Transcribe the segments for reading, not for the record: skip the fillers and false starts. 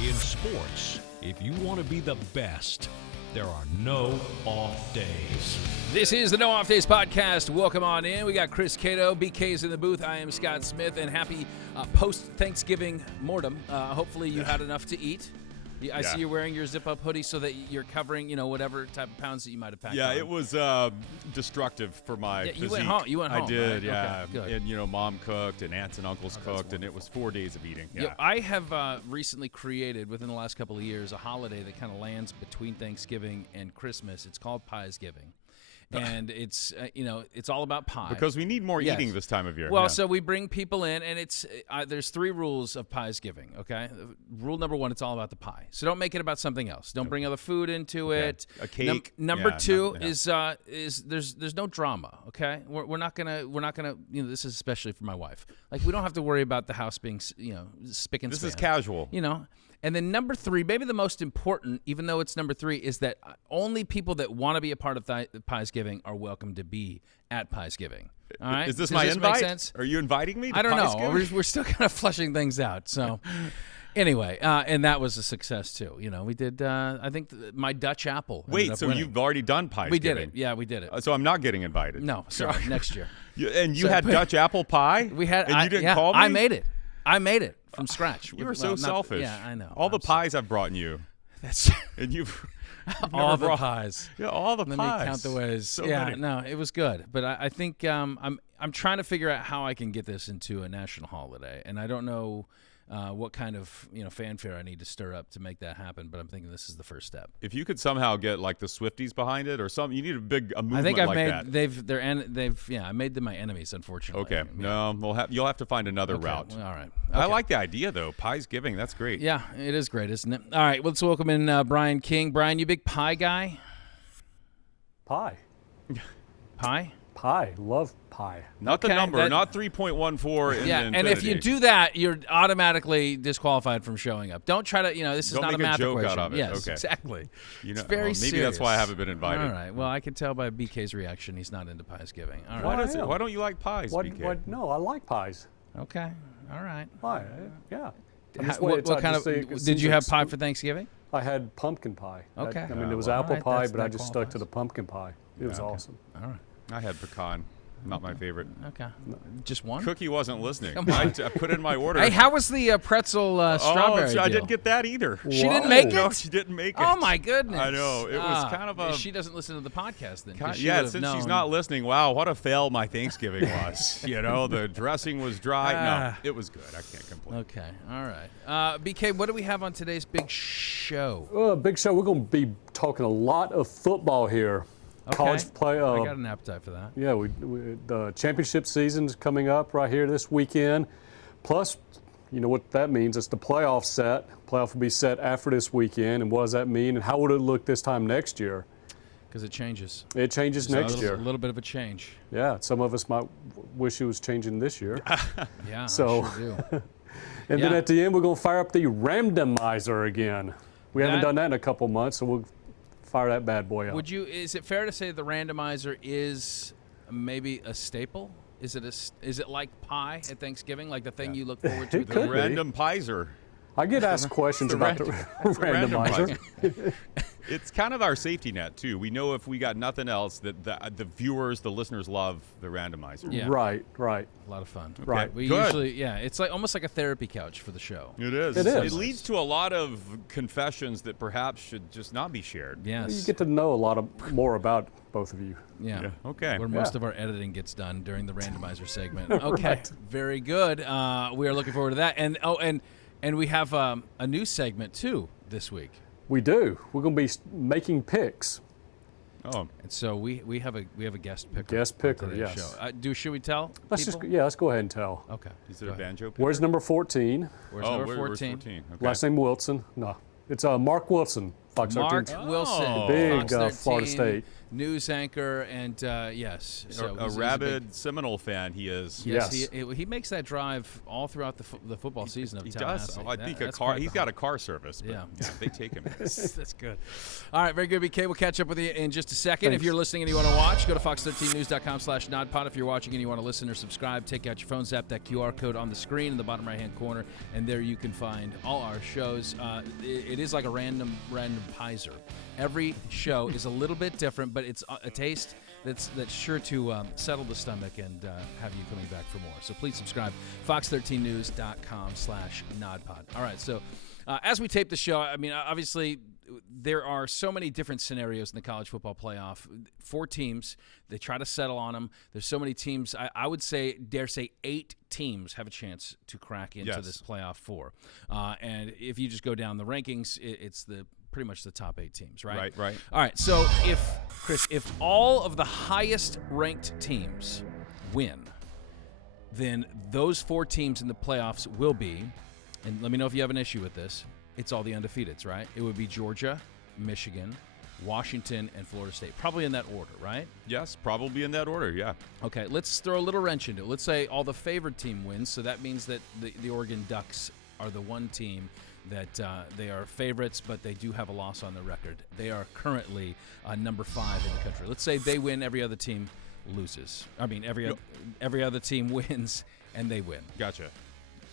In sports, if you want to be the best, there are no off days. This is the No Off Days podcast. Welcome on in. We got Chris Cato, BK's in the booth. I am Scott Smith, and happy post-Thanksgiving mortem. Hopefully you had enough to eat. I see you're wearing your zip-up hoodie so that you're covering, whatever type of pounds that you might have packed on. It was destructive for my physique. You went home. I did, right? yeah. Okay, good. And, Mom cooked and aunts and uncles cooked, and it was 4 days of eating. Yeah. I have recently created, within the last couple of years, a holiday that kind of lands between Thanksgiving and Christmas. It's called Piesgiving. And it's, it's all about pie. Because we need more eating this time of year. Well, so we bring people in, and it's there's 3 rules of Piesgiving, okay? Rule number 1, it's all about the pie. So don't make it about something else. Don't bring other food into it. A cake. Number 2 is there's no drama, okay? We're not gonna this is especially for my wife. Like, we don't have to worry about the house being spick and span. This is casual. And then number 3, maybe the most important, even though it's number 3, is that only people that want to be a part of Piesgiving are welcome to be at Piesgiving. All right? Is this Does my this invite? make sense? Are you inviting me to I don't know. Piesgiving? We're still kind of fleshing things out. So anyway, and that was a success too. We did, I think, my Dutch apple. Wait, so winning. you've already done Piesgiving? We did it. Yeah, we did it. So I'm not getting invited. No, sorry, next year. You had Dutch apple pie? We had. And you didn't call me? I made it from scratch. You were so selfish. Yeah, I know. All the pies I've brought you. That's And you've all the pies. Yeah, all the Let pies. me count the ways. So yeah, many. no, it was good. But I think I'm trying to figure out how I can get this into a national holiday, and I don't know what kind of fanfare I need to stir up to make that happen. But I'm thinking this is the first step. If you could somehow get like the Swifties behind it or something, you need a movement I think like I've made that. I made them my enemies, unfortunately. Okay, no, you'll have to find another route. Well, all right. I Okay. like the idea though. Piesgiving, that's great. Yeah, it is great, isn't it? All right, let's welcome in Brian King. Brian, you big pie guy? Pie. Pie? Pie. Love pie. Not the Okay, number, that- not 3.14 in Yeah, the and if infinity. you do that, you're automatically disqualified from showing up. Don't try to, this is Don't not make a a math joke equation. out of it. Yes, Okay. exactly. It's very maybe that's why I serious. haven't been invited. All right. Well, I can tell by BK's reaction he's not into Piesgiving. All Why, right. why don't you like pies, BK? No, I like pies. Okay. All right. Pie. Yeah. I'm How- just waiting what to kind see- of it did you seems have like pie for Thanksgiving? I had pumpkin pie. Okay. I mean, it was well, apple all right, pie, that's- but I that just stuck to qualifies. the pumpkin pie. It was awesome. All right. I had pecan. Not my favorite. Okay. Just one? Cookie wasn't listening. Come on. I put in my order. Hey, how was the pretzel strawberry I deal? didn't get that either. She didn't make it? No, she didn't make it. Oh, my goodness. I know. It was kind of a... She doesn't listen to the podcast then. 'cause she Yeah, would've since known. she's not listening, wow, what a fail my Thanksgiving was. The dressing was dry. No, it was good. I can't complain. Okay. All right. BK, what do we have on today's big show? Big show. We're going to be talking a lot of football here. Okay. College play. I got an appetite for that. Yeah, the championship season's coming up right here this weekend. Plus, you know what that means? It's the playoff set. Playoff will be set after this weekend. And what does that mean? And how would it look this time next year? Because it changes. It changes next year. A little bit of a change. Yeah, some of us might wish it was changing this year. Yeah, So- I sure do. And then Yeah. at the end, we're going to fire up the randomizer again. We haven't That- done that in a couple months, so we'll fire that bad boy up. Is it fair to say the randomizer is maybe a staple? Is it like pie at Thanksgiving, like the thing you look forward to? It could be. Random pizer. I get asked questions about the randomizer. It's kind of our safety net, too. We know if we got nothing else that the viewers, the listeners love the randomizer. Yeah. Right. A lot of fun. Right. We Good. usually, it's like almost like a therapy couch for the show. It is. It is. It leads to a lot of confessions that perhaps should just not be shared. Yes. You get to know a lot more about both of you. Yeah. Okay. Where most of our editing gets done during the randomizer segment. Okay. Right. Very good. We are looking forward to that. And we have a new segment too this week. We do. We're going to be making picks. Oh, And so we have a guest picker. Guest on picker, today's yes. show. Should we tell Let's people? let's go ahead and tell. Okay. is it Go a ahead. banjo? Where's number 14? Where's Oh, number where's 14? 14? Okay. Last name Wilson. No, it's Mark Wilson, Fox Mark 13. Wilson. Oh. Big Fox 13. Florida State. news anchor, and yes. So a rabid Seminole fan he is. Yes. He makes that drive all throughout the football season of He Tallahassee. does. I think he's got a car service. But they take him. That's good. All right, very good, BK. We'll catch up with you in just a second. Thanks. If you're listening and you want to watch, go to fox13news.com/nodpod. If you're watching and you want to listen or subscribe, take out your phone, zap that QR code on the screen in the bottom right-hand corner, and there you can find all our shows. It is like a randomizer. Every show is a little bit different, but it's a taste that's sure to settle the stomach and have you coming back for more. So please subscribe, fox13news.com/nodpod. All right, so as we tape the show, I mean, obviously there are so many different scenarios in the college football playoff. 4 teams, they try to settle on them. There's so many teams. I would dare say 8 teams have a chance to crack into this playoff 4. And if you just go down the rankings, it's pretty much the top 8 teams, right? Right. All right, so if all of the highest ranked teams win, then those 4 teams in the playoffs will be, and let me know if you have an issue with this, it's all the undefeateds, right? It would be Georgia, Michigan, Washington, and Florida State. Probably in that order, right? Yes, probably in that order, yeah. Okay, let's throw a little wrench into it. Let's say all the favored team wins, so that means that the Oregon Ducks are the one team that they are favorites, but they do have a loss on their record. They are currently number 5 in the country. Let's say they win, every other team loses. I mean, every other team wins, and they win. Gotcha.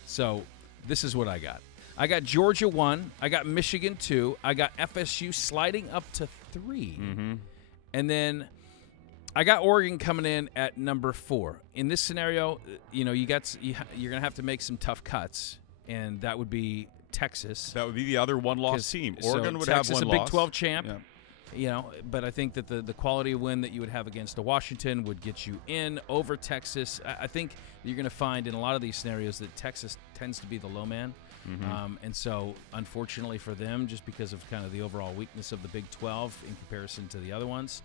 So this is what I got. I got Georgia 1. I got Michigan 2. I got FSU sliding up to 3. Mm-hmm. And then I got Oregon coming in at number 4. In this scenario, you're going to have to make some tough cuts, and that would be Texas. That would be the other one-loss team. Oregon would Texas, have one a Big 12 champ. Yeah. But I think that the quality of win that you would have against a Washington would get you in over Texas. I think you're going to find in a lot of these scenarios that Texas tends to be the low man. Mm-hmm. And so, unfortunately for them, just because of kind of the overall weakness of the Big 12 in comparison to the other ones,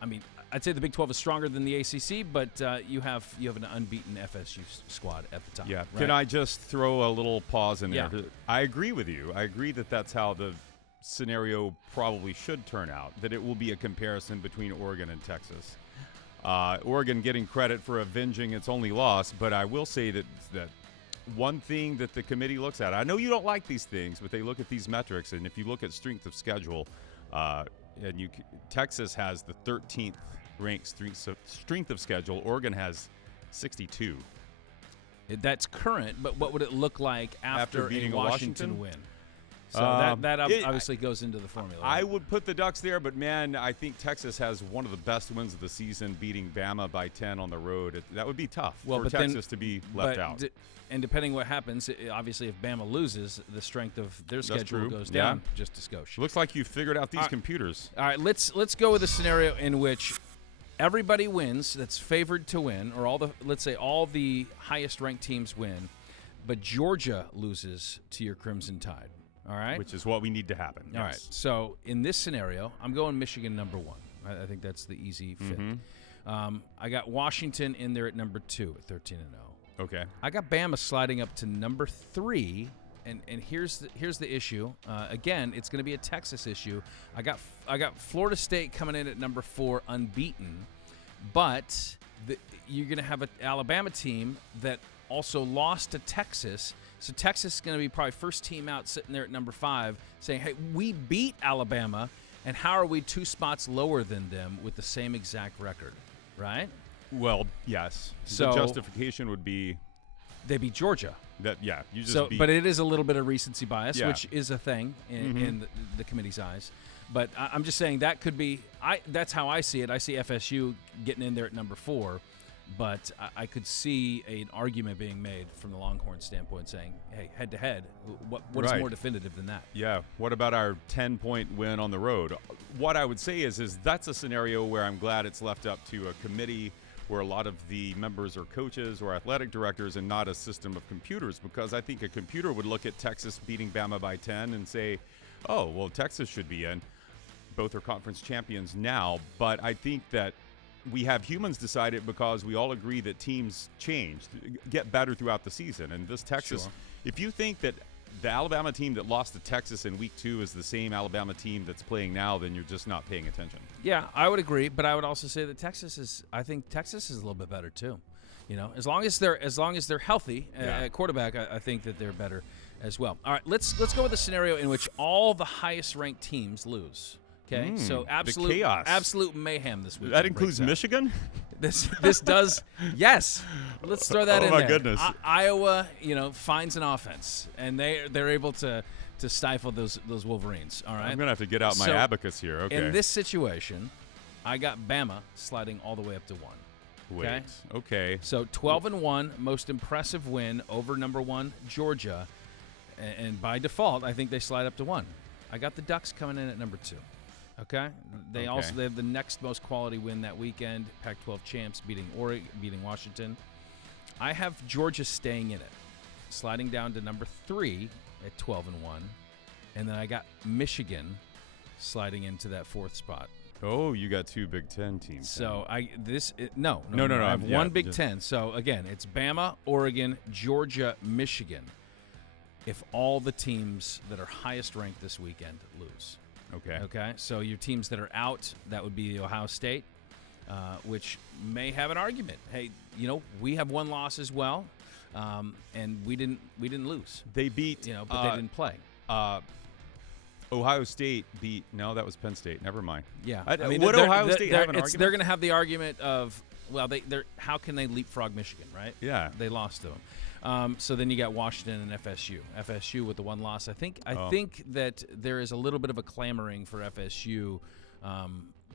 I mean, I'd say the Big 12 is stronger than the ACC, but you have an unbeaten FSU squad at the top. Yeah. Right? Can I just throw a little pause in there? Yeah. I agree with you. I agree that that's how the scenario probably should turn out, that it will be a comparison between Oregon and Texas. Oregon getting credit for avenging its only loss, but I will say that one thing that the committee looks at, I know you don't like these things, but they look at these metrics, and if you look at strength of schedule, Texas has the 13th ranked strength of schedule. Oregon has 62. That's current, but what would it look like after beating a Washington win? So that obviously goes into the formula. I would put the Ducks there, but, man, I think Texas has one of the best wins of the season, beating Bama by 10 on the road. That would be tough for Texas to be left out. And depending what happens, obviously if Bama loses, the strength of their schedule goes down just a skosh. Looks like you've figured out these computers. All right, let's go with a scenario in which everybody wins that's favored to win, or let's say all the highest ranked teams win, but Georgia loses to your Crimson Tide. All right? Which is what we need to happen. All right. So in this scenario, I'm going Michigan number 1. I think that's the easy fit. Mm-hmm. I got Washington in there at number 2 at 13-0. Okay. I got Bama sliding up to number 3, and here's the issue. Again, it's going to be a Texas issue. I got Florida State coming in at number 4, unbeaten, but you're going to have an Alabama team that also lost to Texas. So Texas is going to be probably first team out, sitting there at number 5, saying, "Hey, we beat Alabama, and how are we 2 spots lower than them with the same exact record?" Right? Well, yes. So the justification would be they beat Georgia. You just beat. But it is a little bit of recency bias, Yeah. which is a thing in the committee's eyes. But I'm just saying that could be. That's how I see it. I see FSU getting in there at number 4. But I could see an argument being made from the Longhorn standpoint saying, hey, head-to-head, what is more definitive than that? Yeah. What about our 10-point win on the road? What I would say is that's a scenario where I'm glad it's left up to a committee where a lot of the members are coaches or athletic directors and not a system of computers, because I think a computer would look at Texas beating Bama by 10 and say, oh, well, Texas should be in. Both are conference champions now, but I think that we have humans decide it because we all agree that teams change, get better throughout the season. And this Texas, if you think that the Alabama team that lost to Texas in week 2 is the same Alabama team that's playing now, then you're just not paying attention. Yeah, I would agree, but I would also say that I think Texas is a little bit better too. As long as they're healthy at quarterback, I think that they're better as well. All right, let's go with a scenario in which all the highest ranked teams lose. Okay, so absolute mayhem this week. That includes Michigan? This does, yes. Let's throw that in there. Oh my goodness! Iowa, finds an offense, and they're able to stifle those Wolverines. All right, I'm gonna have to get out my abacus here. Okay. In this situation, I got Bama sliding all the way up to 1. Wait. Okay. So 12-1, most impressive win over number 1 Georgia, and by default, I think they slide up to 1. I got the Ducks coming in at number 2. Okay. They have the next most quality win that weekend. Pac-12 champs beating Washington. I have Georgia staying in it, sliding down to number 3 at 12-1, and then I got Michigan sliding into that 4th spot. Oh, you got 2 Big Ten teams. So no. I have one Big Ten. So again, it's Bama, Oregon, Georgia, Michigan. If all the teams that are highest ranked this weekend lose. Okay. So your teams that are out, that would be Ohio State, which may have an argument. Hey, we have 1 loss as well, and we didn't lose. They beat, but they didn't play. Ohio State beat. No, that was Penn State. Never mind. Yeah, would Ohio State have an argument? They're going to have the argument of, well, how can they leapfrog Michigan, right? Yeah, they lost to them. So then you got Washington and FSU. FSU with the 1 loss. I think that there is a little bit of a clamoring for FSU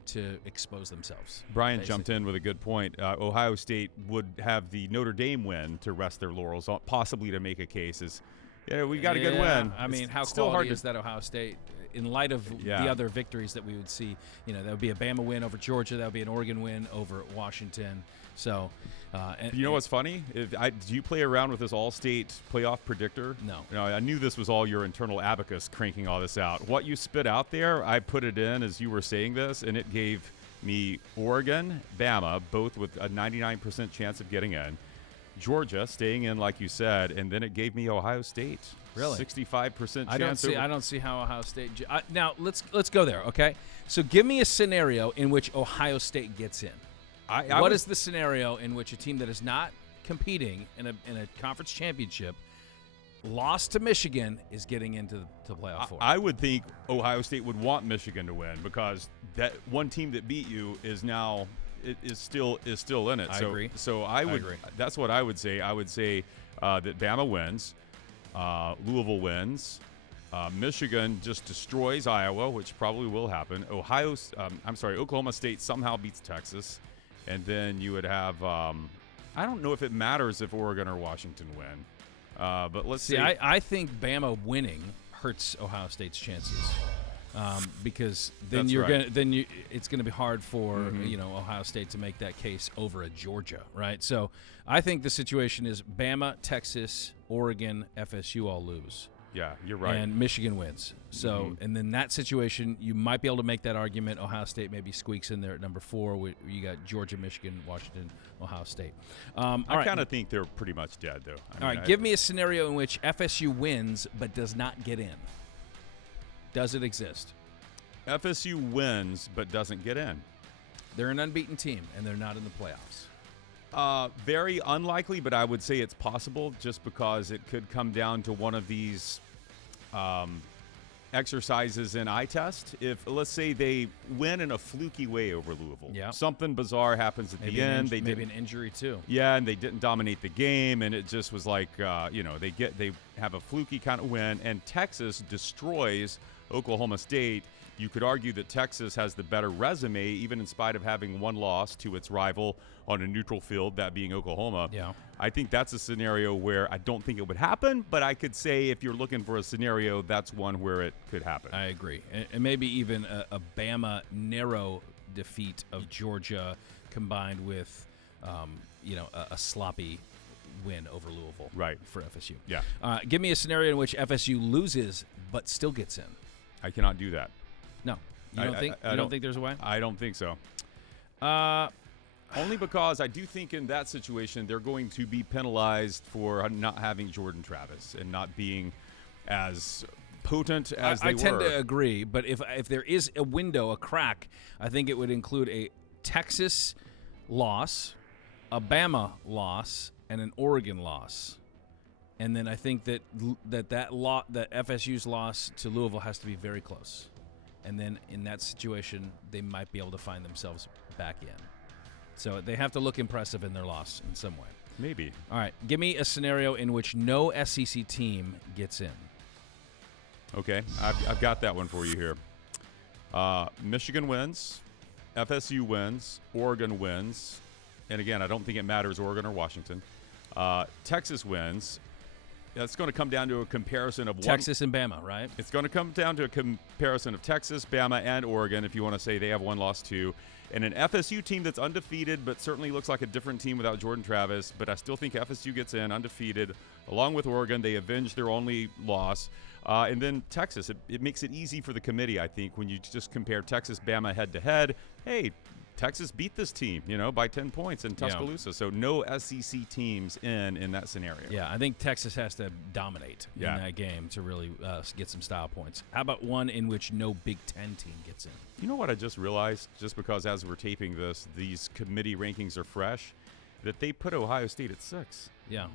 to expose themselves. Brian jumped in with a good point. Ohio State would have the Notre Dame win to rest their laurels, possibly to make a case. We got a good win. I mean, how quality is that Ohio State? In light of the other victories that we would see, that would be a Bama win over Georgia. That would be an Oregon win over Washington. So, what's funny? Do you play around with this all-state playoff predictor? No. I knew this was all your internal abacus cranking all this out. What you spit out there, I put it in as you were saying this, and it gave me Oregon, Bama, both with a 99% chance of getting in. Georgia staying in, like you said, and then it gave me Ohio State. Really? 65% chance. I don't see how Ohio State. Now let's go there. Okay. So give me a scenario in which Ohio State gets in. What is the scenario in which a team that is not competing in a conference championship, lost to Michigan, is getting into the playoff four? I would think Ohio State would want Michigan to win, because that one team that beat you is now is still in it. I agree. So I agree. That's what I would say. I would say that Bama wins, Louisville wins, Michigan just destroys Iowa, which probably will happen. Oklahoma State somehow beats Texas, and then you would have. I don't know if it matters if Oregon or Washington win, but let's see. I think Bama winning hurts Ohio State's chances. Because then it's gonna be hard for Ohio State to make that case over a Georgia, right? So I think the situation is Bama, Texas, Oregon, FSU all lose. Yeah, you're right. And Michigan wins. So and then that situation, you might be able to make that argument. Ohio State maybe squeaks in there at number 4. You got Georgia, Michigan, Washington, Ohio State. I kind of think they're pretty much dead, though. All right, give me a scenario in which FSU wins but does not get in. Does it exist? FSU wins but doesn't get in. They're an unbeaten team, and they're not in the playoffs. Very unlikely, but I would say it's possible, just because it could come down to one of these exercises in eye test. If, let's say, they win in a fluky way over Louisville, something bizarre happens at the end. Maybe an injury too. Yeah, and they didn't dominate the game, and it just was like they have a fluky kind of win, and Texas destroys Oklahoma State. You could argue that Texas has the better resume, even in spite of having one loss to its rival on a neutral field, that being Oklahoma. Yeah. I think that's a scenario where I don't think it would happen, but I could say if you're looking for a scenario, that's one where it could happen. I agree. And maybe even a Bama narrow defeat of Georgia combined with, a sloppy win over Louisville. Right. For FSU. Yeah. Give me a scenario in which FSU loses but still gets in. I cannot do that. No. You don't think there's a way? I don't think so. Only because I do think in that situation they're going to be penalized for not having Jordan Travis and not being as potent as they were. I tend to agree, but if there is a window, a crack, I think it would include a Texas loss, a Bama loss, and an Oregon loss. And then I think that FSU's loss to Louisville has to be very close. And then in that situation, they might be able to find themselves back in. So they have to look impressive in their loss in some way. Maybe. All right, give me a scenario in which no SEC team gets in. Okay, I've got that one for you here. Michigan wins, FSU wins, Oregon wins, and again, I don't think it matters Oregon or Washington. Texas wins. It's going to come down to a comparison of Texas and Bama, right? It's going to come down to a comparison of Texas, Bama, and Oregon, if you want to say they have one loss too. And an FSU team that's undefeated, but certainly looks like a different team without Jordan Travis. But I still think FSU gets in undefeated, along with Oregon. They avenge their only loss. And then Texas, it makes it easy for the committee, I think, when you just compare Texas, Bama head-to-head. Hey, Texas beat this team, by 10 points in Tuscaloosa. Yeah. So no SEC teams in that scenario. Yeah, I think Texas has to dominate in that game to really get some style points. How about one in which no Big Ten team gets in? You know what I just realized, just because as we're taping this, these committee rankings are fresh, that they put Ohio State at 6. Yeah.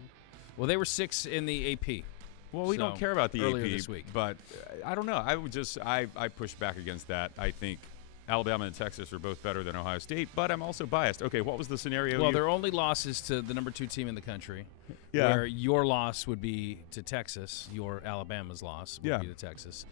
Well, they were 6 in the AP. Well, we don't care about the earlier AP this week. But I don't know. I push back against that. I think Alabama and Texas are both better than Ohio State, but I'm also biased. Okay, what was the scenario? Well, their only loss is to the number 2 team in the country. Yeah. Where your loss would be to Texas, your Alabama's loss would be to Texas.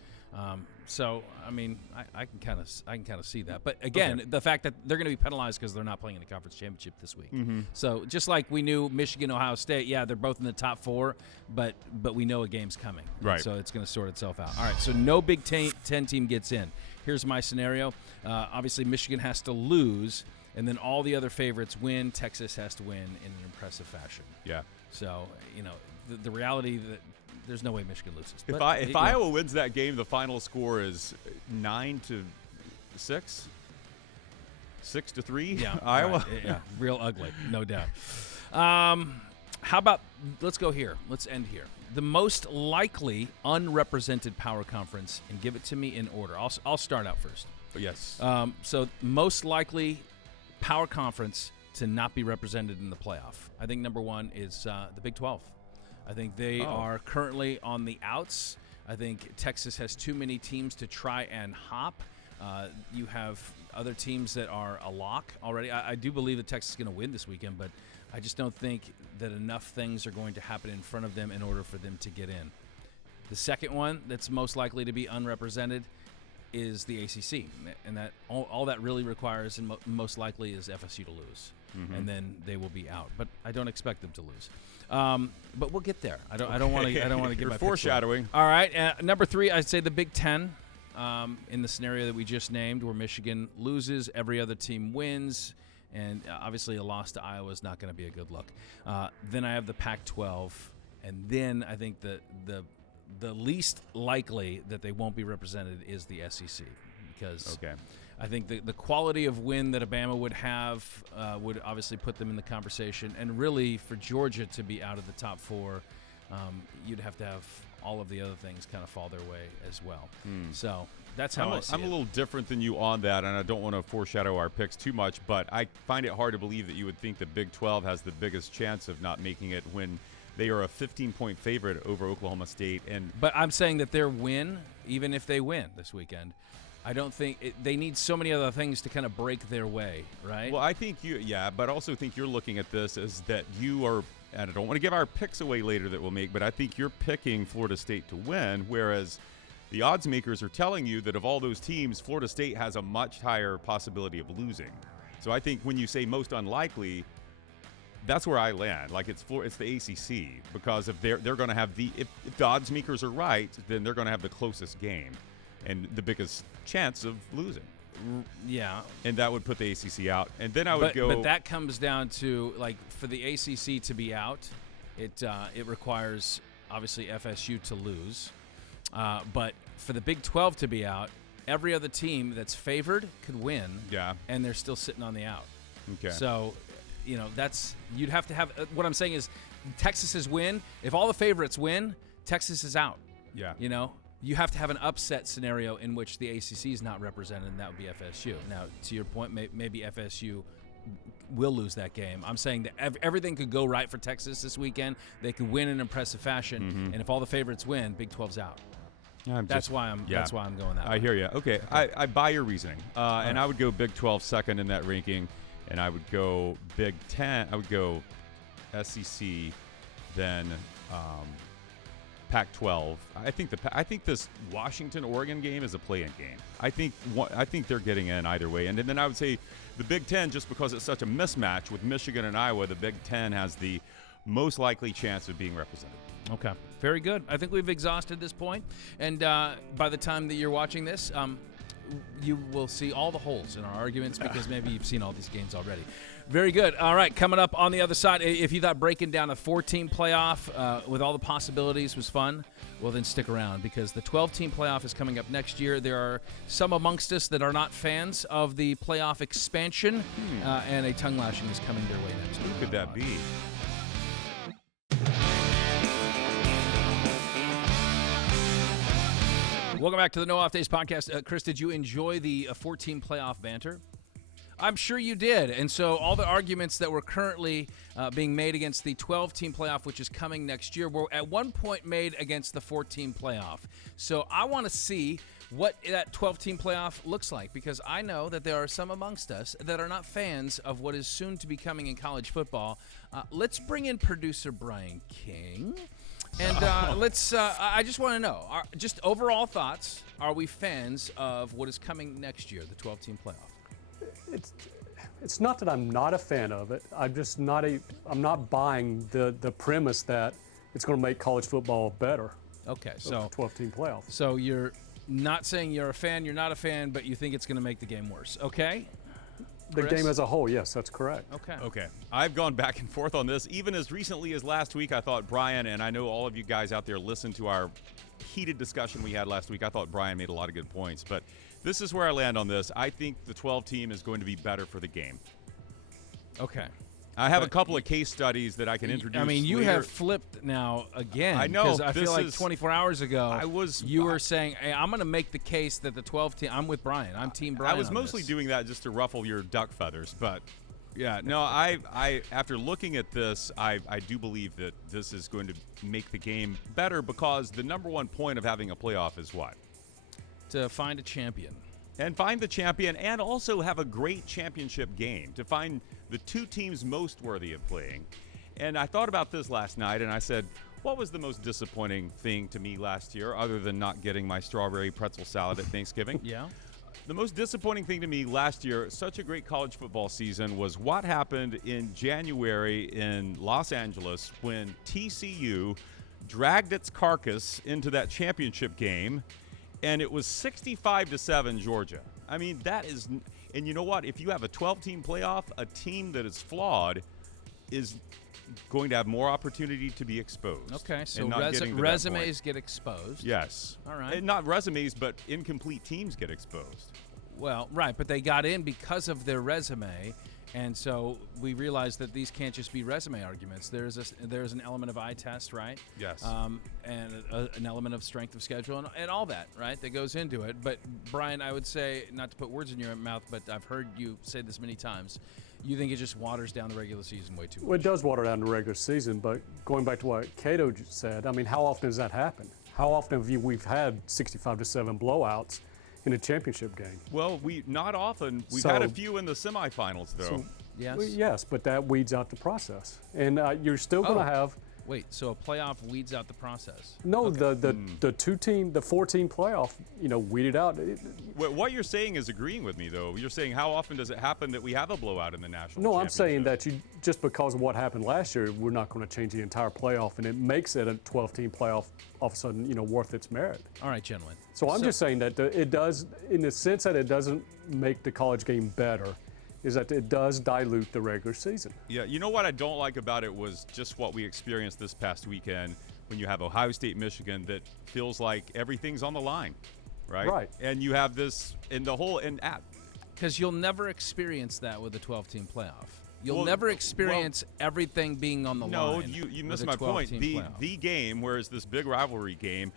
So, I mean, I can kind of see that. But again, the fact that they're going to be penalized because they're not playing in the conference championship this week. Mm-hmm. So, just like we knew Michigan, Ohio State, they're both in the top 4, but we know a game's coming. Right. So it's going to sort itself out. All right. So no Big Ten team gets in. Here's my scenario. Obviously, Michigan has to lose, and then all the other favorites win. Texas has to win in an impressive fashion. Yeah. So, the reality that there's no way Michigan loses. If Iowa wins that game, the final score is 9-6, 6-3. Yeah, Iowa. Right. Yeah, real ugly, no doubt. How about let's go here. Let's end here. The most likely unrepresented power conference, and give it to me in order. I'll start out first. Yes. So most likely power conference to not be represented in the playoff. I think number 1 is the Big 12. I think they are currently on the outs. I think Texas has too many teams to try and hop. You have other teams that are a lock already. I do believe that Texas is going to win this weekend, but I just don't think that enough things are going to happen in front of them in order for them to get in. The second one that's most likely to be unrepresented is the ACC, and that all that really requires and most likely is FSU to lose, and then they will be out. But I don't expect them to lose. But we'll get there. I don't want to get my foreshadowing. All right, number 3, I'd say the Big Ten. In the scenario that we just named, where Michigan loses, every other team wins, and obviously a loss to Iowa is not going to be a good look. Then I have the Pac-12, and then I think the least likely that they won't be represented is the SEC, because I think the quality of win that Alabama would have would obviously put them in the conversation, and really for Georgia to be out of the top 4, you'd have to have all of the other things kind of fall their way as well. So that's how I see it. I'm a little different than you on that, and I don't want to foreshadow our picks too much, but I find it hard to believe that you would think the Big 12 has the biggest chance of not making it when they are a 15-point favorite over Oklahoma State. But I'm saying that their win, even if they win this weekend, I don't think they need so many other things to kind of break their way, right? Well, I think but I also think you're looking at this as that you are, and I don't want to give our picks away later that we'll make, but I think you're picking Florida State to win, whereas the odds makers are telling you that of all those teams, Florida State has a much higher possibility of losing. So I think when you say most unlikely, that's where I land. Like it's the ACC, because if they're going to have if the odds makers are right, then they're going to have the closest game and the biggest chance of losing. Yeah. And that would put the ACC out. And then I would go. But that comes down to, like, for the ACC to be out, it requires obviously FSU to lose. But for the Big 12 to be out, every other team that's favored could win. Yeah. And they're still sitting on the out. Okay. So, you'd have to have. What I'm saying is, Texas's win. If all the favorites win, Texas is out. Yeah. You know, you have to have an upset scenario in which the ACC is not represented, and that would be FSU. Now, to your point, maybe FSU will lose that game. I'm saying that everything could go right for Texas this weekend. They could win in impressive fashion, and if all the favorites win, Big 12's out. That's why I'm going that way. I hear you. Okay. I buy your reasoning. And I would go Big 12 second in that ranking, and I would go Big 10. I would go SEC, then Pac-12. I think this Washington-Oregon game is a play-in game. I think they're getting in either way. And then I would say the Big 10, just because it's such a mismatch with Michigan and Iowa, the Big 10 has the most likely chance of being represented. Okay. Very good. I think we've exhausted this point. And by the time that you're watching this, you will see all the holes in our arguments because maybe you've seen all these games already. Very good. All right, coming up on the other side, if you thought breaking down a 4-team playoff with all the possibilities was fun, well, then stick around because the 12-team playoff is coming up next year. There are some amongst us that are not fans of the playoff expansion, and a tongue lashing is coming their way next year. Who could that be? Welcome back to the No Off Days podcast. Chris, did you enjoy the 14 playoff banter? I'm sure you did. And so all the arguments that were currently being made against the 12-team playoff, which is coming next year, were at one point made against the 14 playoff. So I want to see what that 12-team playoff looks like because I know that there are some amongst us that are not fans of what is soon to be coming in college football. Let's bring in producer Brian King. And I just want to know, just overall thoughts, are we fans of what is coming next year, the 12-team playoff? It's not that I'm not a fan of it. I'm not buying the premise that it's going to make college football better. Okay, so 12-team playoff. So you're not saying you're a fan, you're not a fan, but you think it's going to make the game worse. Okay? The Chris? game as a whole, yes, that's correct. Okay. I've gone back and forth on this. Even as recently as last week, I thought Brian, and I know all of you guys out there listened to our heated discussion we had last week. I thought Brian made a lot of good points, but this is where I land on this. I think the 12-team is going to be better for the game. Okay. I have a couple of case studies that I can introduce. I mean, you later. have flipped now again. I know. Because I feel like 24 hours ago, you were saying, hey, I'm going to make the case that the 12-team, I'm with Brian. I'm Team Brian. I was mostly doing that just to ruffle your duck feathers, but yeah, no, I after looking at this, I do believe that this is going to make the game better because the number one point of having a playoff is what? To find a champion. And find the champion and also have a great championship game to find the two teams most worthy of playing. And I thought about this last night and I said, what was the most disappointing thing to me last year other than not getting my strawberry pretzel salad at Thanksgiving? Yeah. The most disappointing thing to me last year, such a great college football season, was what happened in January in Los Angeles when TCU dragged its carcass into that championship game. And it was 65-7 Georgia. I mean, that is, and you know what? If you have a 12-team playoff, a team that is flawed is going to have more opportunity to be exposed. Okay, so resumes get exposed. Yes. All right. And not resumes, but incomplete teams get exposed. Well, right, but they got in because of their resume. And so we realized that these can't just be resume arguments. There's an element of eye test, right? Yes. And an element of strength of schedule and all that, right, that goes into it. But, Brian, I would say, not to put words in your mouth, but I've heard you say this many times, you think it just waters down the regular season way too much. Well, it does water down the regular season, but going back to what Cato just said, I mean, how often does that happen? How often have we've had 65-7 blowouts in a championship game? Well, not often. We've had a few in the semifinals, though. Yes. Well, yes, but that weeds out the process. And you're still going to have... Wait, so a playoff weeds out the process? No, okay. the 4-team playoff, weeded out. What you're saying is agreeing with me, though. You're saying how often does it happen that we have a blowout in the national No, I'm championship? saying that just because of what happened last year, we're not going to change the entire playoff, and it makes it a 12-team playoff all of a sudden, worth its merit. All right, gentlemen. So I'm just saying that it does, in the sense that it doesn't make the college game better, is that it does dilute the regular season. Yeah, you know what I don't like about it was just what we experienced this past weekend when you have Ohio State, Michigan, that feels like everything's on the line, right? Right. And you have this in the whole because you'll never experience that with a 12-team playoff. You'll never experience everything being on the line. No, you missed my point. The game, whereas this big rivalry game,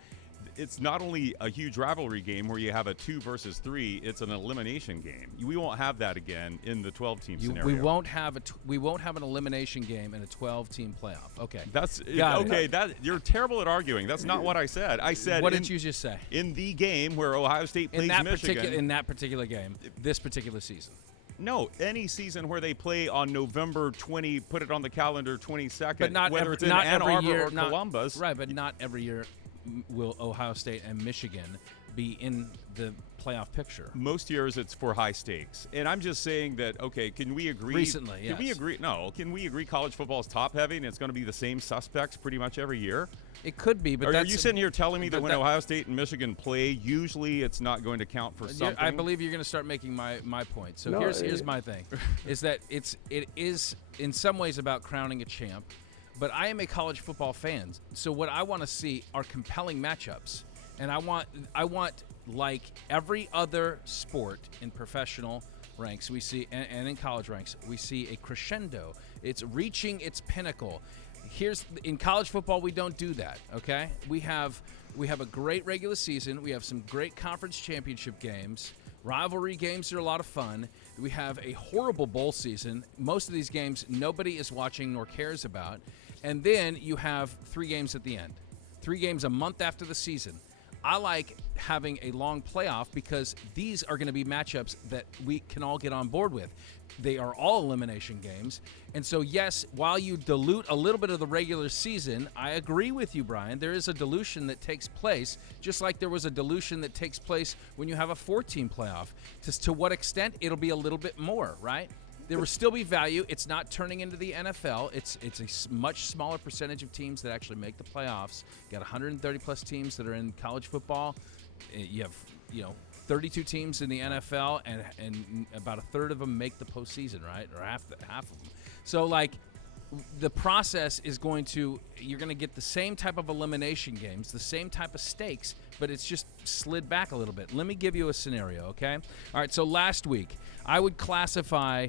it's not only a huge rivalry game where you have a 2 versus 3, it's an elimination game. We won't have that again in the 12-team scenario. We won't have an elimination game in a 12-team playoff. Okay. That's Got okay. it. That you're terrible at arguing. That's not what I said. I said What did you just say? In the game where Ohio State plays Michigan. In that particular game, this particular season. No, any season where they play on November 20, put it on the calendar 22nd, But not whether every, it's in not Ann every Arbor year, or not, Columbus. Right, but not every year will Ohio State and Michigan be in the playoff picture. Most years it's for high stakes. And I'm just saying that, okay, can we agree? Recently, Can we agree? No. Can we agree college football is top heavy and it's going to be the same suspects pretty much every year? It could be, but are you sitting here telling me that when that, Ohio State and Michigan play, usually it's not going to count for something? I believe you're going to start making my point. So No, here's my thing, is that it is in some ways about crowning a champ, but I am a college football fan. So what I want to see are compelling matchups, and I want like every other sport in professional ranks we see and in college ranks we see a crescendo. It's reaching its pinnacle. In college football, we don't do that, okay? We have a great regular season. We have some great conference championship games. Rivalry games are a lot of fun. We have a horrible bowl season. Most of these games nobody is watching nor cares about. And then you have 3 games at the end. 3 games a month after the season. I like having a long playoff because these are going to be matchups that we can all get on board with. They are all elimination games. And so, yes, while you dilute a little bit of the regular season, I agree with you, Brian. There is a dilution that takes place, just like there was a dilution that takes place when you have a 4-team playoff. To what extent, it'll be a little bit more, right? There will still be value. It's not turning into the NFL. It's a much smaller percentage of teams that actually make the playoffs. You got 130-plus teams that are in college football. You have, 32 teams in the NFL, and about a third of them make the postseason, right? Or half of them. So, the process is you're going to get the same type of elimination games, the same type of stakes, but it's just slid back a little bit. Let me give you a scenario, okay? All right, so last week, I would classify,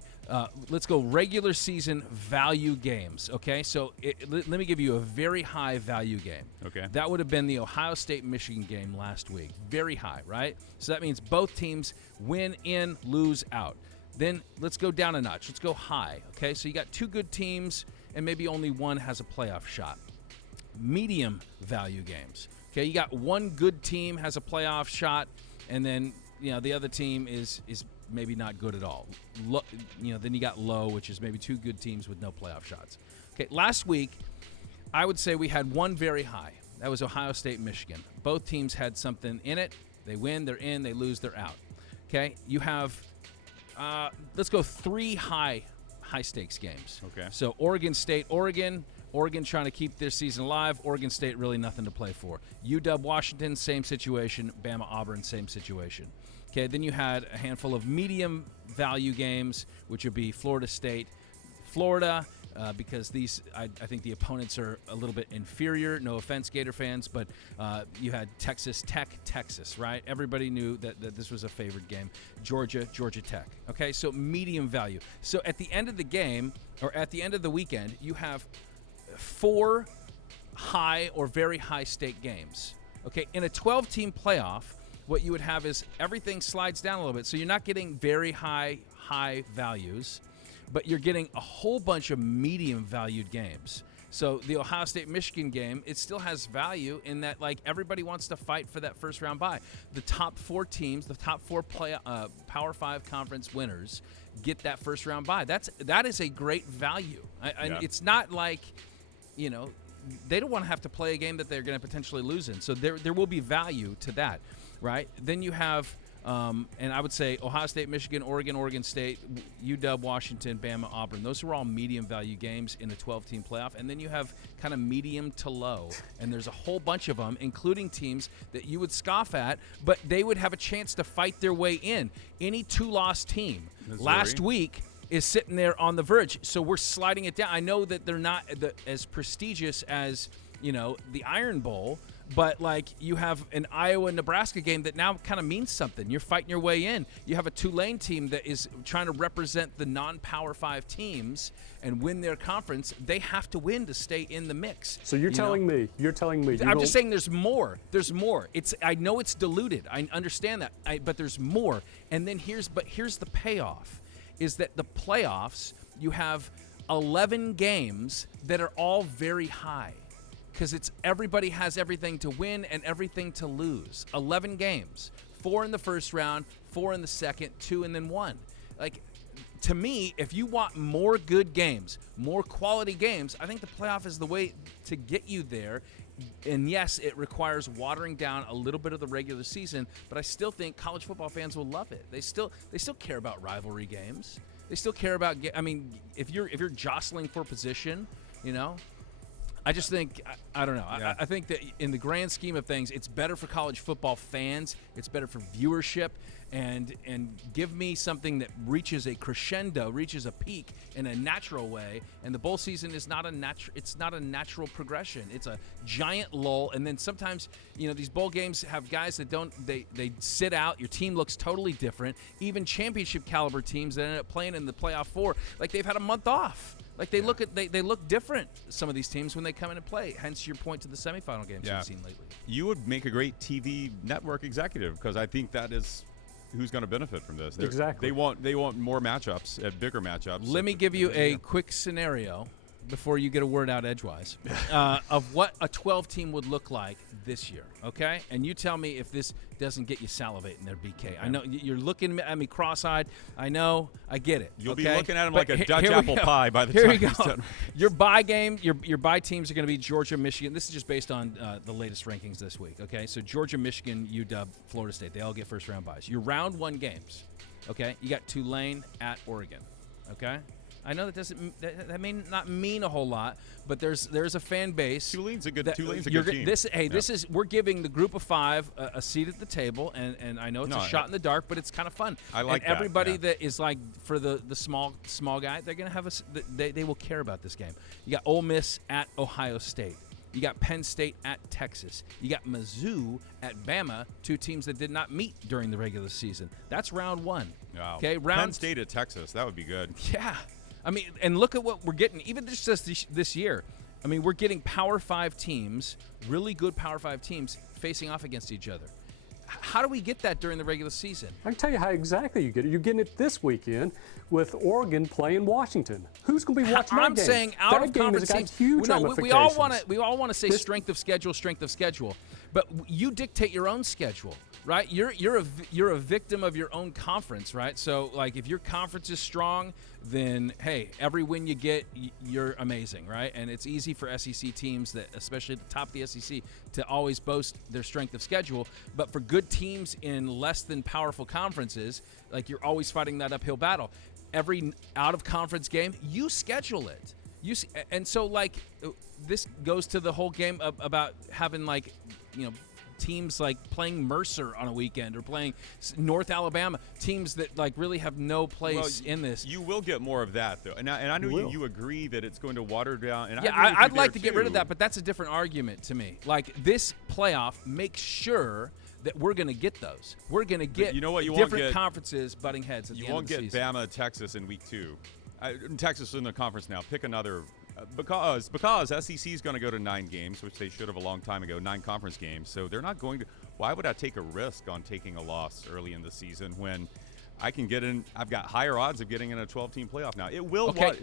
let's go regular season value games, okay? So let me give you a very high value game. Okay. That would have been the Ohio State-Michigan game last week. Very high, right? So that means both teams win in, lose out. Then let's go down a notch. Let's go high, okay? So you got 2 good teams, and maybe only one has a playoff shot. Medium value games. Okay, you got 1 good team has a playoff shot, and then the other team is maybe not good at all. Then you got low, which is maybe 2 good teams with no playoff shots. Okay, last week, I would say we had 1 very high. That was Ohio State, Michigan. Both teams had something in it. They win, they're in. They lose, they're out. Okay, you have, let's go 3 high stakes games. Okay. So Oregon State, Oregon trying to keep their season alive. Oregon State really nothing to play for. UW Washington, same situation. Bama Auburn, same situation. Okay, then you had a handful of medium value games, which would be Florida State, Florida, because these, I think the opponents are a little bit inferior. No offense, Gator fans, but you had Texas Tech, Texas, right? Everybody knew that this was a favored game. Georgia Tech. Okay, so medium value. So at the end of the game, or at the end of the weekend, you have 4 high or very high stake games. Okay, in a 12-team playoff, what you would have is everything slides down a little bit. So you're not getting very high values, but you're getting a whole bunch of medium valued games. So the Ohio State-Michigan game, it still has value in that, everybody wants to fight for that first round bye. The top 4 teams, the top 4 Power 5 conference winners get that first round bye. That is a great value. It's not like, they don't want to have to play a game that they're going to potentially lose in. So there will be value to that, right? Then you have, and I would say Ohio State, Michigan, Oregon State, UW, Washington, Bama, Auburn. Those are all medium value games in the 12-team playoff. And then you have kind of medium to low. And there's a whole bunch of them, including teams that you would scoff at, but they would have a chance to fight their way in. Any 2-loss team Missouri. Last week is sitting there on the verge. So we're sliding it down. I know that they're not as prestigious as, the Iron Bowl, But, like, you have an Iowa-Nebraska game that now kind of means something. You're fighting your way in. You have a Tulane team that is trying to represent the non-Power 5 teams and win their conference. They have to win to stay in the mix. So you're telling me. I'm just saying there's more. There's more. I know it's diluted. I understand that. But there's more. And then here's the payoff, is that the playoffs, you have 11 games that are all very high. Because everybody has everything to win and everything to lose. 11 games, 4 in the first round, 4 in the second, 2 and then 1. Like, to me, if you want more good games, more quality games, I think the playoff is the way to get you there. And yes, it requires watering down a little bit of the regular season, but I still think college football fans will love it. They still care about rivalry games. They still care about. I mean, if you're jostling for position, you know. I just think, I don't know. Yeah. I think that in the grand scheme of things, it's better for college football fans. It's better for viewership, and give me something that reaches a crescendo, reaches a peak in a natural way. And the bowl season is not it's not a natural progression. It's a giant lull, and then sometimes, these bowl games have guys that they sit out. Your team looks totally different. Even championship caliber teams that end up playing in the playoff 4, like they've had a month off. Like they look different, some of these teams, when they come in and play. Hence your point to the semifinal games we've seen lately. You would make a great TV network executive, because I think that is who's going to benefit from this. Exactly. They want more matchups, bigger matchups. Let me give you a quick scenario before you get a word out edgewise of what a 12 team would look like this year, okay? And you tell me if this doesn't get you salivating there, BK. I know you're looking at me cross-eyed. I know. I get it. You'll okay? be looking at him But like a Dutch apple pie by the here time we go. he's done. Your bye game, your bye teams are going to be Georgia, Michigan. This is just based on the latest rankings this week, okay? So Georgia, Michigan, UW, Florida State, they all get first-round byes. Your round 1 games, okay? You got Tulane at Oregon, okay? I know that may not mean a whole lot, but there's a fan base. Tulane's a good team. We're giving the group of 5 a seat at the table, and I know it's a shot in the dark, but it's kind of fun. I like and everybody that is like for the small guy, they're gonna have they will care about this game. You got Ole Miss at Ohio State. You got Penn State at Texas. You got Mizzou at Bama, 2 teams that did not meet during the regular season. That's round 1. Wow. Okay, Penn State at Texas. That would be good. Yeah. I mean, and look at what we're getting, even just this year. I mean, we're getting Power 5 teams, really good Power 5 teams, facing off against each other. How do we get that during the regular season? I can tell you how exactly you get it. You're getting it this weekend with Oregon playing Washington. Who's going to be watching that game? I'm saying out of conference teams. Huge ramifications. We all want to say strength of schedule, but you dictate your own schedule, right? You're a victim of your own conference, right? So like if your conference is strong, then hey, every win you get, you're amazing, right? And it's easy for SEC teams, that especially at the top of the SEC, to always boast their strength of schedule. But for good teams in less than powerful conferences, like you're always fighting that uphill battle. Every out-of-conference game, you schedule it. And so like this goes to the whole game about having like teams like playing Mercer on a weekend or playing North Alabama, teams that like really have no place in this. You will get more of that though, and I know you agree that it's going to water down. And I'd like to get rid of that, but that's a different argument to me. Like this playoff makes sure that we're going to get those. We're going to get different conferences butting heads at the end of the season. You won't get Bama, Texas in week 2. Texas is in the conference now. Pick another. Because SEC is going to go to 9 games, which they should have a long time ago, 9 conference games. So they're not going to. Why would I take a risk on taking a loss early in the season when I can get in? I've got higher odds of getting in a 12-team playoff now. It will. But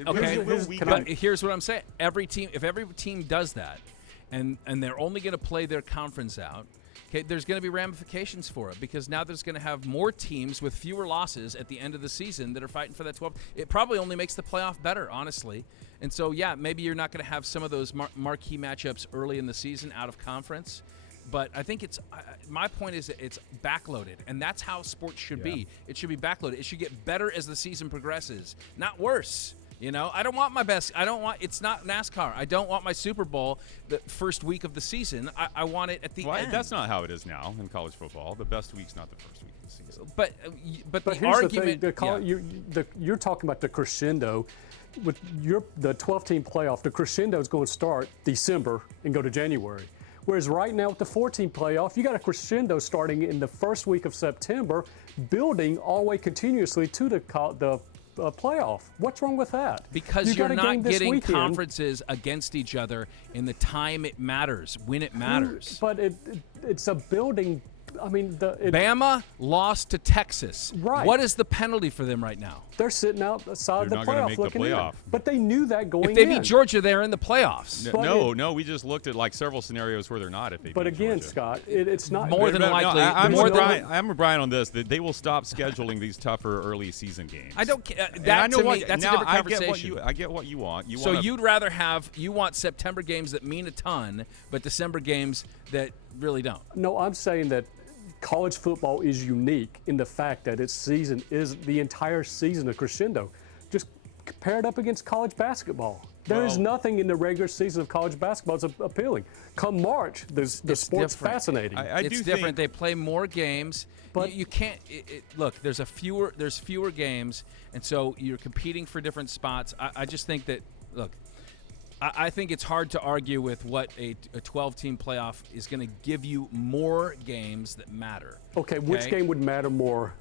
here's what I'm saying: if every team does that, and they're only going to play their conference out. Okay, there's going to be ramifications for it, because now there's going to have more teams with fewer losses at the end of the season that are fighting for that 12. It probably only makes the playoff better, honestly. And so, yeah, maybe you're not going to have some of those marquee matchups early in the season out of conference. But I think my point is that it's backloaded, and that's how sports should be. It should be backloaded. It should get better as the season progresses, not worse. I don't want my best. It's not NASCAR. I don't want my Super Bowl the first week of the season. I want it at the end. That's not how it is now in college football. The best week's not the first week of the season. But the here's argument. The thing, you're talking about the crescendo. With the 12-team playoff, the crescendo is going to start December and go to January. Whereas right now with the 14 playoff, you got a crescendo starting in the first week of September, building all the way continuously to the playoff. What's wrong with that? Because you're not getting conferences against each other in the time it matters, when it matters. But it's a building. I mean, Bama lost to Texas. Right. What is the penalty for them right now? They're sitting outside They're the not gonna playoff make the looking playoff. in. But they knew that going in. If they beat Georgia, they're in the playoffs. No, we just looked at like several scenarios where they're not. If they But beat again, Georgia. Scott, it's not More than likely. I'm more with than Brian. I'm with Brian on this. That they will stop scheduling these tougher early season games. I don't. And I know to what, me, that's now, a different conversation. I get what you want. So you'd rather you want September games that mean a ton, but December games that really don't. No, I'm saying that college football is unique in the fact that its season is the entire season of crescendo. Just compare it up against college basketball. There is nothing in the regular season of college basketball that's appealing. Come March, the sport's fascinating. It's different. They play more games. But you can't look. There's fewer games, and so you're competing for different spots. I just think that I think it's hard to argue with what a 12-team playoff is going to give you more games that matter. Okay, which game would matter more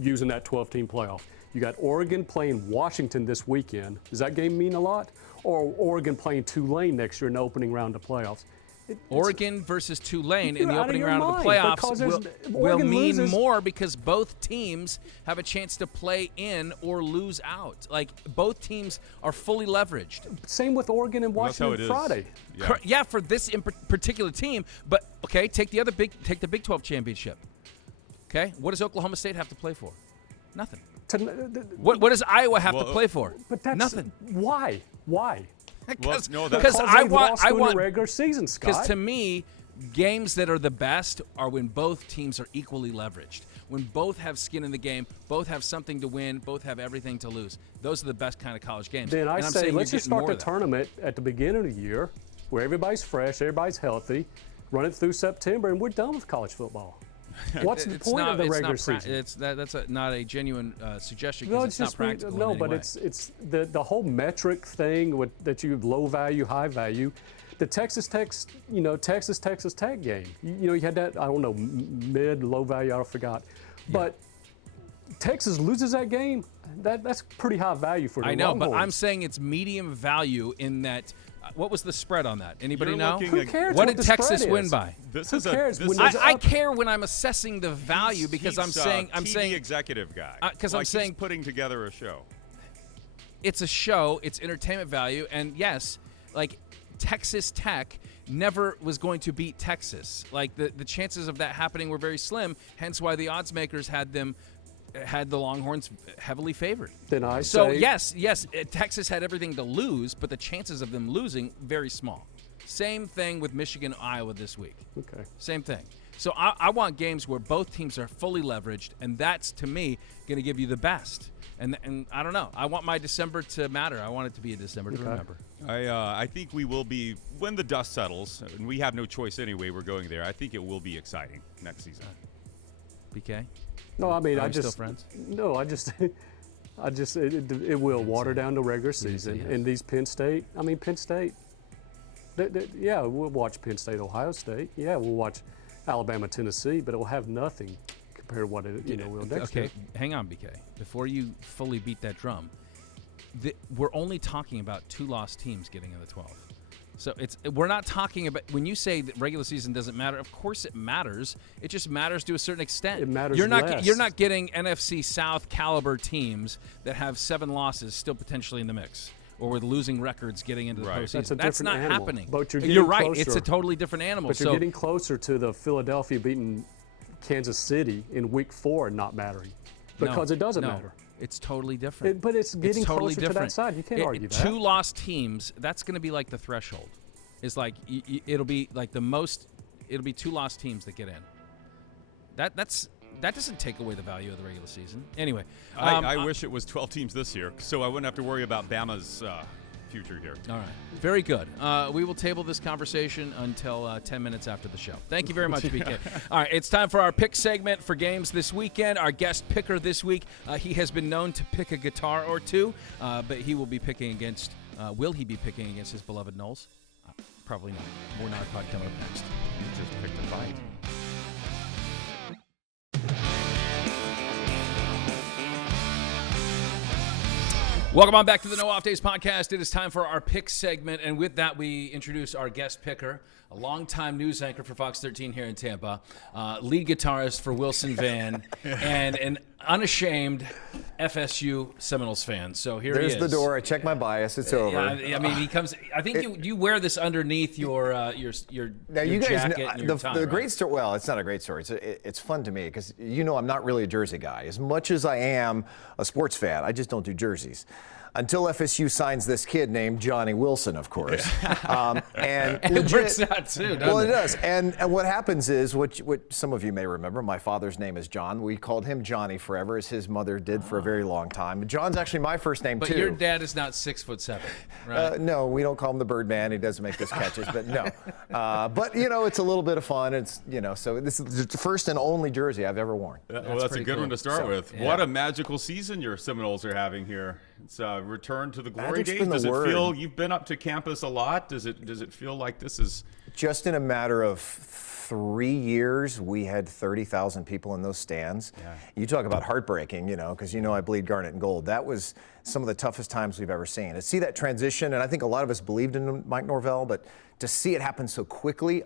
using that 12-team playoff? You got Oregon playing Washington this weekend. Does that game mean a lot? Or Oregon playing Tulane next year in the opening round of playoffs? Oregon versus Tulane in the You're opening out of round your of the mind, playoffs will Oregon mean loses. more because both teams have a chance to play in or lose out. Like, both teams are fully leveraged. Same with Oregon and Washington Friday. Yeah, for this particular team. But okay, take the Big 12 championship. Okay, what does Oklahoma State have to play for? Nothing. What does Iowa have to play for? But that's nothing. Why? Because I want regular season, Scott. Because to me, games that are the best are when both teams are equally leveraged. When both have skin in the game, both have something to win, both have everything to lose. Those are the best kind of college games. Then I say let's just start the that. tournament at the beginning of the year where everybody's fresh, everybody's healthy, run it through September, and we're done with college football. What's the point of the regular season? That's not a genuine suggestion No, because it's not just practical. no, in any but way. it's the whole metric thing that you low value, high value. The Texas Tech game. You had that, I don't know, mid, low value, I forgot. But Texas loses that game, that's pretty high value for the Longhorns. But I'm Longhorns. saying it's medium value in that. What was the spread on that? Anybody know? Who cares What what did the Texas spread win is? by? Who cares? I care when I'm assessing the value because I'm saying TV executive guy. Because I'm saying he's putting together a show. It's a show. It's entertainment value, and yes, like Texas Tech never was going to beat Texas. Like the chances of that happening were very slim. Hence why the odds makers had the Longhorns heavily favored. Then I So say yes, Texas had everything to lose, but the chances of them losing very small. Same thing with Michigan, Iowa this week. Okay. Same thing. So I want games where both teams are fully leveraged, and that's to me going to give you the best. And I don't know. I want my December to matter. I want it to be a December to remember. I think we will be when the dust settles, and we have no choice anyway. We're going there. I think it will be exciting next season. BK. No, I mean, Are we still friends? No, it will water down the regular season. yes. And these Penn State, yeah, we'll watch Penn State, Ohio State. Yeah, we'll watch Alabama, Tennessee, but it will have nothing compared to what it will next year. Okay, hang on, BK. Before you fully beat that drum, we're only talking about 2 lost teams getting in the 12. So we're not talking about when you say that regular season doesn't matter. Of course it matters. It just matters to a certain extent. It matters You're not less. you're not getting NFC South caliber teams that have 7 losses still potentially in the mix, or with losing records getting into the postseason. That's not animal. happening. But you're right. closer. It's a totally different animal. But you're getting closer to the Philadelphia beating Kansas City in Week 4 and not mattering because it doesn't matter. It's totally different. But it's getting totally closer to that side. You can't argue that. 2 lost teams, that's going to be like the threshold. It's like it'll be like the most. It'll be 2 lost teams that get in. That doesn't take away the value of the regular season. Anyway, I wish it was 12 teams this year, so I wouldn't have to worry about Bama's future here. All right, very good. We will table this conversation until 10 minutes after the show. Thank you very much, BK. All right, it's time for our pick segment for games this weekend. Our guest picker this week, he has been known to pick a guitar or two, but he will be picking against. Will he be picking against his beloved Knowles? probably not. More nodpod coming up next. You just picked a fight. Welcome on back to the No Off Days podcast. It is time for our pick segment, and with that, we introduce our guest picker, a longtime news anchor for Fox 13 here in Tampa, lead guitarist for Wilson Van, and an unashamed FSU Seminoles fan. So here he is. There's the door. I check my bias. It's over. I mean, he comes. I think you wear this underneath your now your you guys jacket know, and your tie, the right? great story. Well, it's not a great story. It's fun to me because I'm not really a jersey guy. As much as I am a sports fan, I just don't do jerseys. Until FSU signs this kid named Johnny Wilson, of course. And it works out too, doesn't it does. And what happens is, what some of you may remember, my father's name is John. We called him Johnny forever, as his mother did for a very long time. John's actually my first name, too. But your dad is not 6'7", right? No, we don't call him the Birdman. He doesn't make those catches, but no. But, it's a little bit of fun. It's, so this is the first and only jersey I've ever worn. Well, that's a good one to start with. Yeah. What a magical season your Seminoles are having here. It's return to the glory Magic's days. been the Does it word. feel you've been up to campus a lot? Does it feel like this is Just in a matter of 3 years, we had 30,000 people in those stands. Yeah. You talk about heartbreaking, because I bleed garnet and gold. That was some of the toughest times we've ever seen. To see that transition, and I think a lot of us believed in Mike Norvell, but to see it happen so quickly,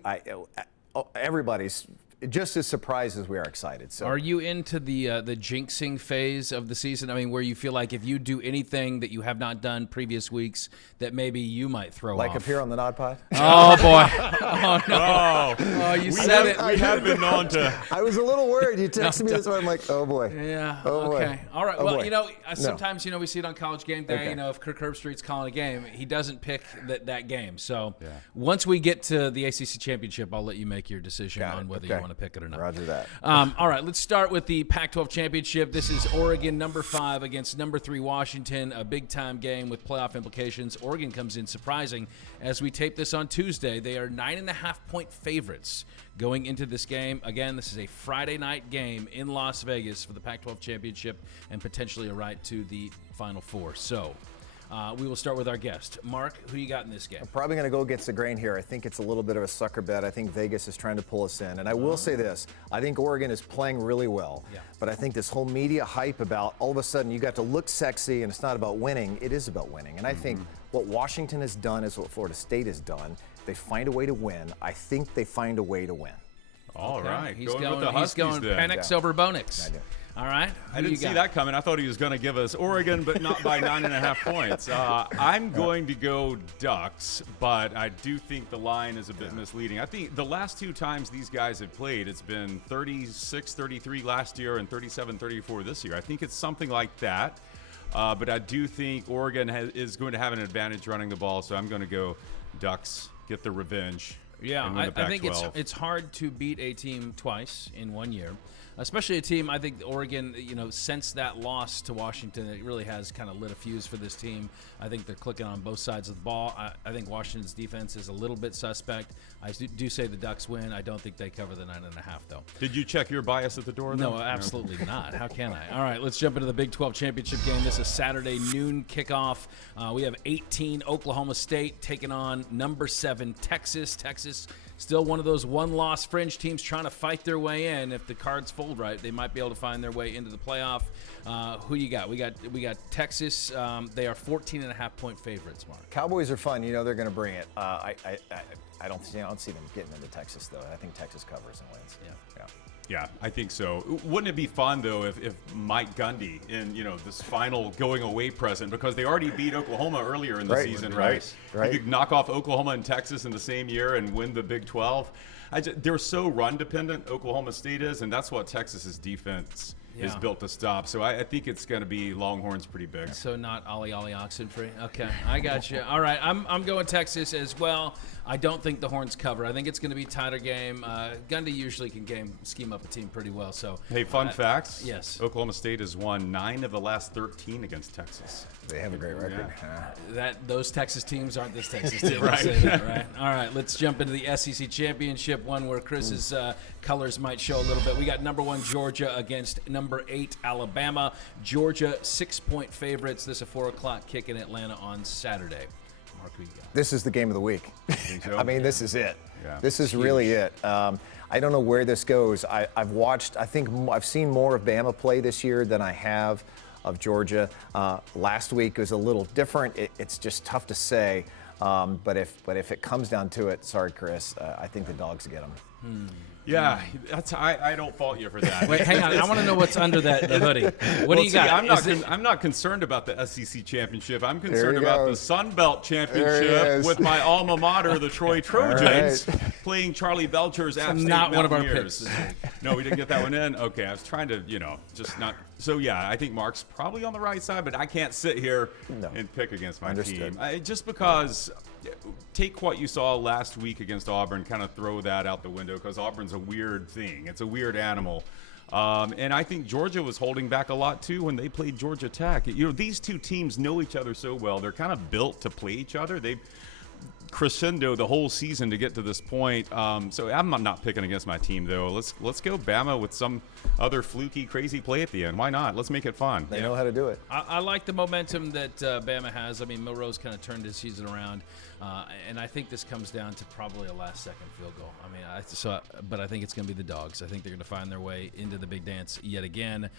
everybody's just as surprised as we are excited. So, are you into the jinxing phase of the season? I mean, where you feel like if you do anything that you have not done previous weeks, that maybe you might throw like off. appear on the nodpod? Oh boy! Oh no! Oh, You said it. we have been known to. I was a little worried. You texted me this one. I'm like, oh boy. Yeah. Oh, boy. Okay. All right. Oh, Well, boy. sometimes we see it on College Game Day. Okay. If Kirk Herbstreit's calling a game, he doesn't pick that game. So once we get to the ACC championship, I'll let you make your decision on whether you want to pick it or not. Roger that. All right, let's start with the Pac-12 championship. This is Oregon, number 5, against number 3 Washington, a big-time game with playoff implications. Oregon comes in surprising as we tape this on Tuesday. They are 9.5-point favorites going into this game. Again, this is a Friday night game in Las Vegas for the Pac-12 championship and potentially a ride to the Final Four. So we will start with our guest. Mark, who you got in this game? I'm probably going to go against the grain here. I think it's a little bit of a sucker bet. I think Vegas is trying to pull us in. And I will say this. I think Oregon is playing really well. Yeah. But I think this whole media hype about all of a sudden you got to look sexy and it's not about winning. It is about winning. And I think what Washington has done is what Florida State has done. They find a way to win. I think they find a way to win. All right, He's going with going, the Huskies then. Penix over Bonix. I do. All right. I didn't see that coming. I thought he was going to give us Oregon, but not by 9.5 points. I'm going to go Ducks, but I do think the line is a bit misleading. I think the last 2 times these guys have played, it's been 36-33 last year and 37-34 this year. I think it's something like that. But I do think Oregon is going to have an advantage running the ball, so I'm going to go Ducks, get the revenge. Yeah, and win the I think Pac-12. it's hard to beat a team twice in 1 year, especially a team. I think Oregon, since that loss to Washington, it really has kind of lit a fuse for this team. I think they're clicking on both sides of the ball. I think Washington's defense is a little bit suspect. I do say the Ducks win. I don't think they cover the 9.5 though. Did you check your bias at the door? No, absolutely not. How can I? All right, let's jump into the Big 12 championship game. This is Saturday noon kickoff. We have 18 Oklahoma State taking on number 7 Texas. Texas still one of those one-loss fringe teams trying to fight their way in. If the cards fold right, they might be able to find their way into the playoff. Who you got? We got Texas. They are 14.5-point favorites, Mark. Cowboys are fun. They're going to bring it. I don't see them getting into Texas, though. I think Texas covers and wins. Yeah, I think so. Wouldn't it be fun, though, if Mike Gundy in, this final going away present, because they already beat Oklahoma earlier in the season, right? Right. You could knock off Oklahoma and Texas in the same year and win the Big 12. They're so run-dependent, Oklahoma State is, and that's what Texas's defense is built to stop. So I think it's going to be Longhorns pretty big. So not Ollie Oxenfree. Okay, I got you. All right, I'm going Texas as well. I don't think the Horns cover. I think it's going to be a tighter game. Gundy usually can scheme up a team pretty well. So hey, fun facts. Yes. Oklahoma State has won 9 of the last 13 against Texas. They have a great record. Those Texas teams aren't this Texas team. Right. I'll say that, right. All right, let's jump into the SEC championship, one where Chris's colors might show a little bit. We got number 1 Georgia against number 8 Alabama. Georgia 6-point favorites. This is a 4 o'clock kick in Atlanta on Saturday. Mark, who you got? This is the game of the week. so? I mean, this is it. Yeah. This is really it. I don't know where this goes. I think I've seen more of Bama play this year than I have of Georgia. Last week was a little different. It's just tough to say. But if it comes down to it, sorry, Chris, I think the Dogs get them. Yeah, I don't fault you for that. Wait, hang on. I want to know what's under the hoodie. What do you got? I'm not concerned about the SEC championship. I'm concerned about the Sun Belt championship with my alma mater, the Troy Trojans, playing Charlie Belcher's App State not one of our Mountaineers. picks this week. No, we didn't get that one in. Okay, I was trying to, just not. So yeah, I think Mark's probably on the right side, but I can't sit here and pick against my team. Just because. Take what you saw last week against Auburn, kind of throw that out the window, because Auburn's a weird thing. It's a weird animal. And I think Georgia was holding back a lot, too, when they played Georgia Tech. These two teams know each other so well. They're kind of built to play each other. They've crescendo the whole season to get to this point. So I'm not picking against my team, though. Let's go Bama with some other fluky, crazy play at the end. Why not? Let's make it fun. They know how to do it. I like the momentum that Bama has. I mean, Milroe's kind of turned his season around. And I think this comes down to probably a last-second field goal. I mean, but I think it's going to be the Dogs. I think they're going to find their way into the big dance yet again.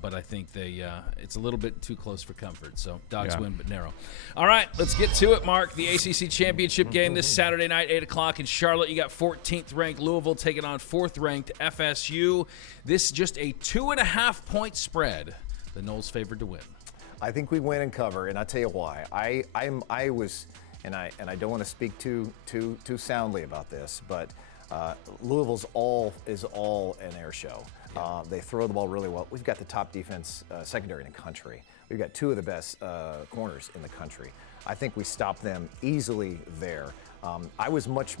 But I think it's a little bit too close for comfort. So Dogs win, but narrow. All right, let's get to it, Mark. The ACC championship game this Saturday night, 8 o'clock in Charlotte. You got 14th-ranked Louisville taking on 4th-ranked FSU. This is just a 2.5-point spread. The Noles favored to win. I think we win and cover, and I'll tell you why. I was. And I don't want to speak too soundly about this, but Louisville's is all an air show. They throw the ball really well. We've got the top defense secondary in the country. We've got two of the best corners in the country. I think we stop them easily there. I was much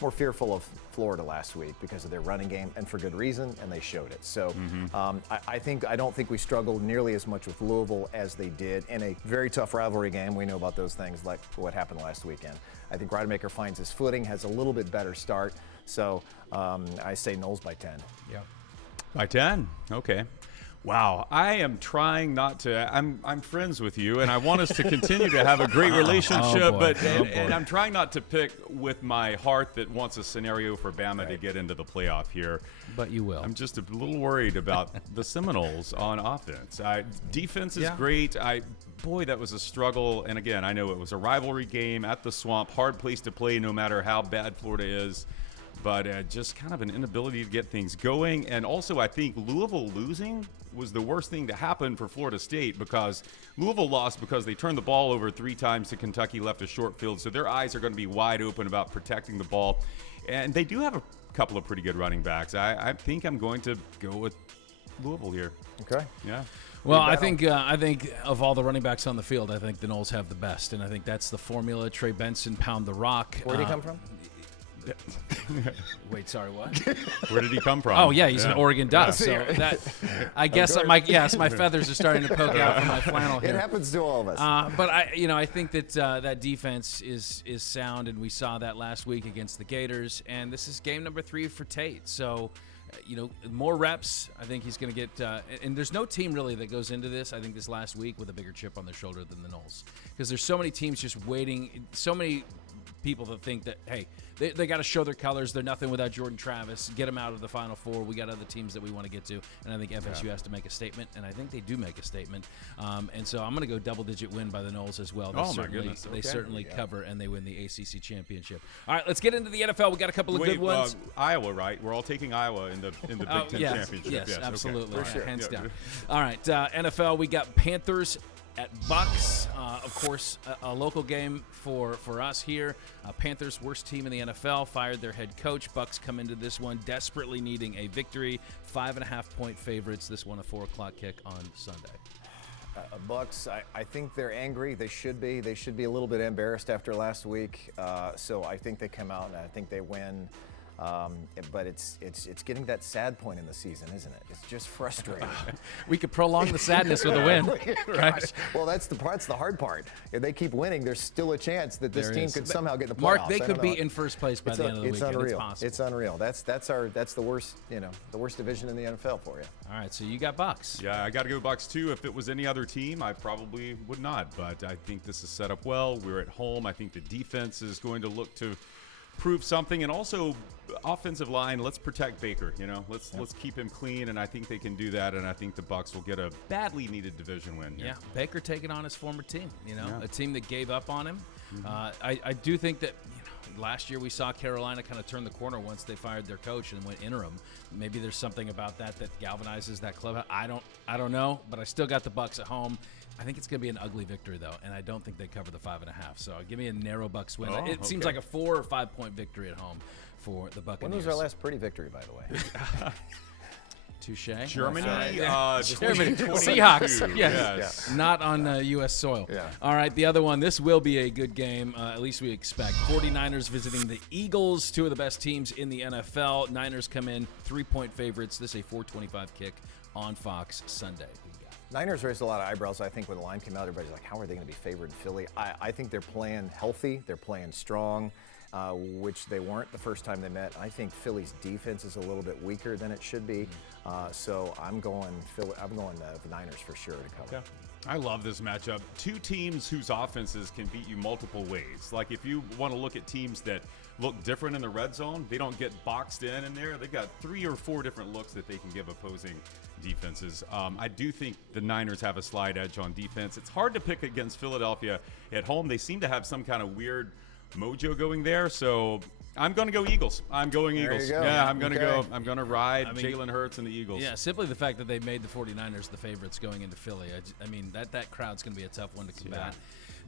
more fearful of Florida last week because of their running game, and for good reason, and they showed it. So I don't think we struggled nearly as much with Louisville as they did in a very tough rivalry game. We know about those things like what happened last weekend. I think Rodemaker finds his footing, has a little bit better start. So I say Noles by 10. Yeah. By 10? Okay. Wow, I am trying not to. I'm friends with you, and I want us to continue to have a great relationship. And I'm trying not to pick with my heart that wants a scenario for Bama to get into the playoff here. But you will. I'm just a little worried about the Seminoles on offense. Defense is great. Boy, that was a struggle. And again, I know it was a rivalry game at the Swamp, hard place to play, no matter how bad Florida is. But just kind of an inability to get things going. And also, I think Louisville losing was the worst thing to happen for Florida State, because Louisville lost because they turned the ball over 3 times to Kentucky, left a short field. So their eyes are going to be wide open about protecting the ball. And they do have a couple of pretty good running backs. I think I'm going to go with Louisville here. Okay. Yeah. Well, I think of all the running backs on the field, I think the Noles have the best. And I think that's the formula. Trey Benson, pound the rock. Where did he come from? Wait, sorry, what? Where did he come from? Oh, yeah, he's an Oregon Duck. So that, I guess, my feathers are starting to poke out from my flannel here. It happens to all of us. But I think that that defense is sound, and we saw that last week against the Gators. And this is game number 3 for Tate. So, more reps. I think he's going to get. And there's no team really that goes into this, I think, this last week with a bigger chip on their shoulder than the Noles, because there's so many teams just waiting. So many people that think that, hey, they got to show their colors. They're nothing without Jordan Travis. Get them out of the Final Four. We got other teams that we want to get to. And I think FSU has to make a statement, and I think they do make a statement. And so I'm going to go double-digit win by the Noles as well. My goodness. They certainly cover, and they win the ACC championship. All right, let's get into the NFL. We got a couple of good ones. Iowa, right? We're all taking Iowa in the Big Ten championship. Yes, absolutely. Okay. For sure. Hands down. All right, NFL, we got Panthers at Bucks. Of course, a local game for us here. Panthers, worst team in the NFL, fired their head coach. Bucks come into this one desperately needing a victory. 5.5-point favorites. This one a 4 o'clock kick on Sunday. Bucks, I think they're angry. They should be. They should be a little bit embarrassed after last week. So I think they come out and I think they win But it's getting that sad point in the season, isn't it? It's just frustrating. We could prolong the sadness with a win. Right? Well, that's the hard part. If they keep winning, there's still a chance that this team could somehow get in the playoffs. Mark, they could be in first place by the end of the weekend. Unreal. It's possible. It's unreal. That's the worst, the worst division in the NFL for you. All right, so you got Bucs. Yeah, I got to go Bucs too. If it was any other team, I probably would not. But I think this is set up well. We're at home. I think the defense is going to look to prove something, and also offensive line. Let's protect Baker. Let's keep him clean, and I think they can do that. And I think the Bucs will get a badly needed division win. Yeah, Baker taking on his former team. A team that gave up on him. I do think that. Last year we saw Carolina kind of turn the corner once they fired their coach and went interim. Maybe there's something about that galvanizes that club. I don't know, but I still got the Bucs at home. I think it's going to be an ugly victory though, and I don't think they cover the 5.5. So give me a narrow Bucs win. It seems like a 4 or 5 point victory at home for the Buccaneers. When was our last pretty victory, by the way? Touche. Germany, Germany. Seahawks. Yes. Not on U.S. soil. Yeah. All right, the other one. This will be a good game, at least we expect. 49ers visiting the Eagles, two of the best teams in the NFL. Niners come in 3-point favorites. This is a 4:25 kick on Fox Sunday. Niners raised a lot of eyebrows, I think, when the line came out. Everybody's like, how are they going to be favored in Philly? I think they're playing healthy. They're playing strong. Which they weren't the first time they met. I think Philly's defense is a little bit weaker than it should be. So I'm going Philly. I'm going the Niners for sure to cover. Yeah. I love this matchup. Two teams whose offenses can beat you multiple ways. Like if you want to look at teams that look different in the red zone, they don't get boxed in there. They've got 3 or 4 different looks that they can give opposing defenses. I do think the Niners have a slight edge on defense. It's hard to pick against Philadelphia at home. They seem to have some kind of weird mojo going there, so I'm going to go Eagles. I'm going Eagles. There you go. Yeah, I'm going to Okay. go. I'm going to ride Jalen Hurts and the Eagles. Yeah, simply the fact that they made the 49ers the favorites going into Philly. I mean, that crowd's going to be a tough one to combat.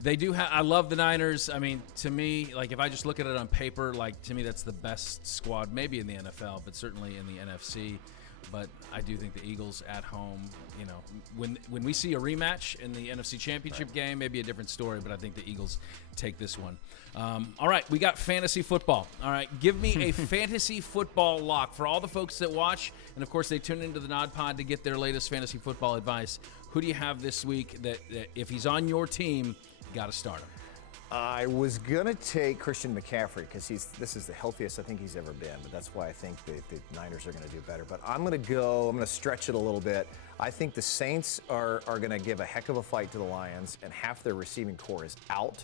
They do have. I love the Niners. I mean, to me, like if I just look at it on paper, like to me that's the best squad, maybe in the NFL, but certainly in the NFC. But I do think the Eagles at home, when we see a rematch in the NFC Championship game, maybe a different story, but I think the Eagles take this one. All right, we got fantasy football. All right, give me a fantasy football lock for all the folks that watch, and of course they tune into the Nod Pod to get their latest fantasy football advice. Who do you have this week that if he's on your team, you got to start him? I was going to take Christian McCaffrey because this is the healthiest I think he's ever been, but that's why I think the Niners are going to do better. But I'm going to stretch it a little bit. I think the Saints are going to give a heck of a fight to the Lions, and half their receiving core is out.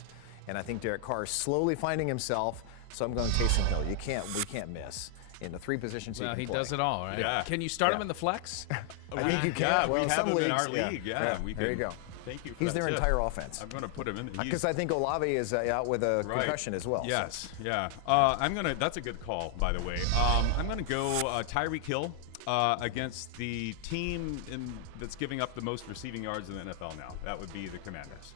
And I think Derek Carr is slowly finding himself, so I'm going Taysom Hill. We can't miss. In the 3 positions he can play. does it all, right? Yeah. Can you start him in the flex? I think you can. Yeah, well, we have some him leagues, in our league. Yeah, we can. There you go. Thank you for He's that their tip. entire offense. I'm going to put him in. Because I think Olave is out with a concussion as well. Yes, yeah. That's a good call, by the way. I'm going to go Tyreek Hill against the team that's giving up the most receiving yards in the NFL now. That would be the Commanders.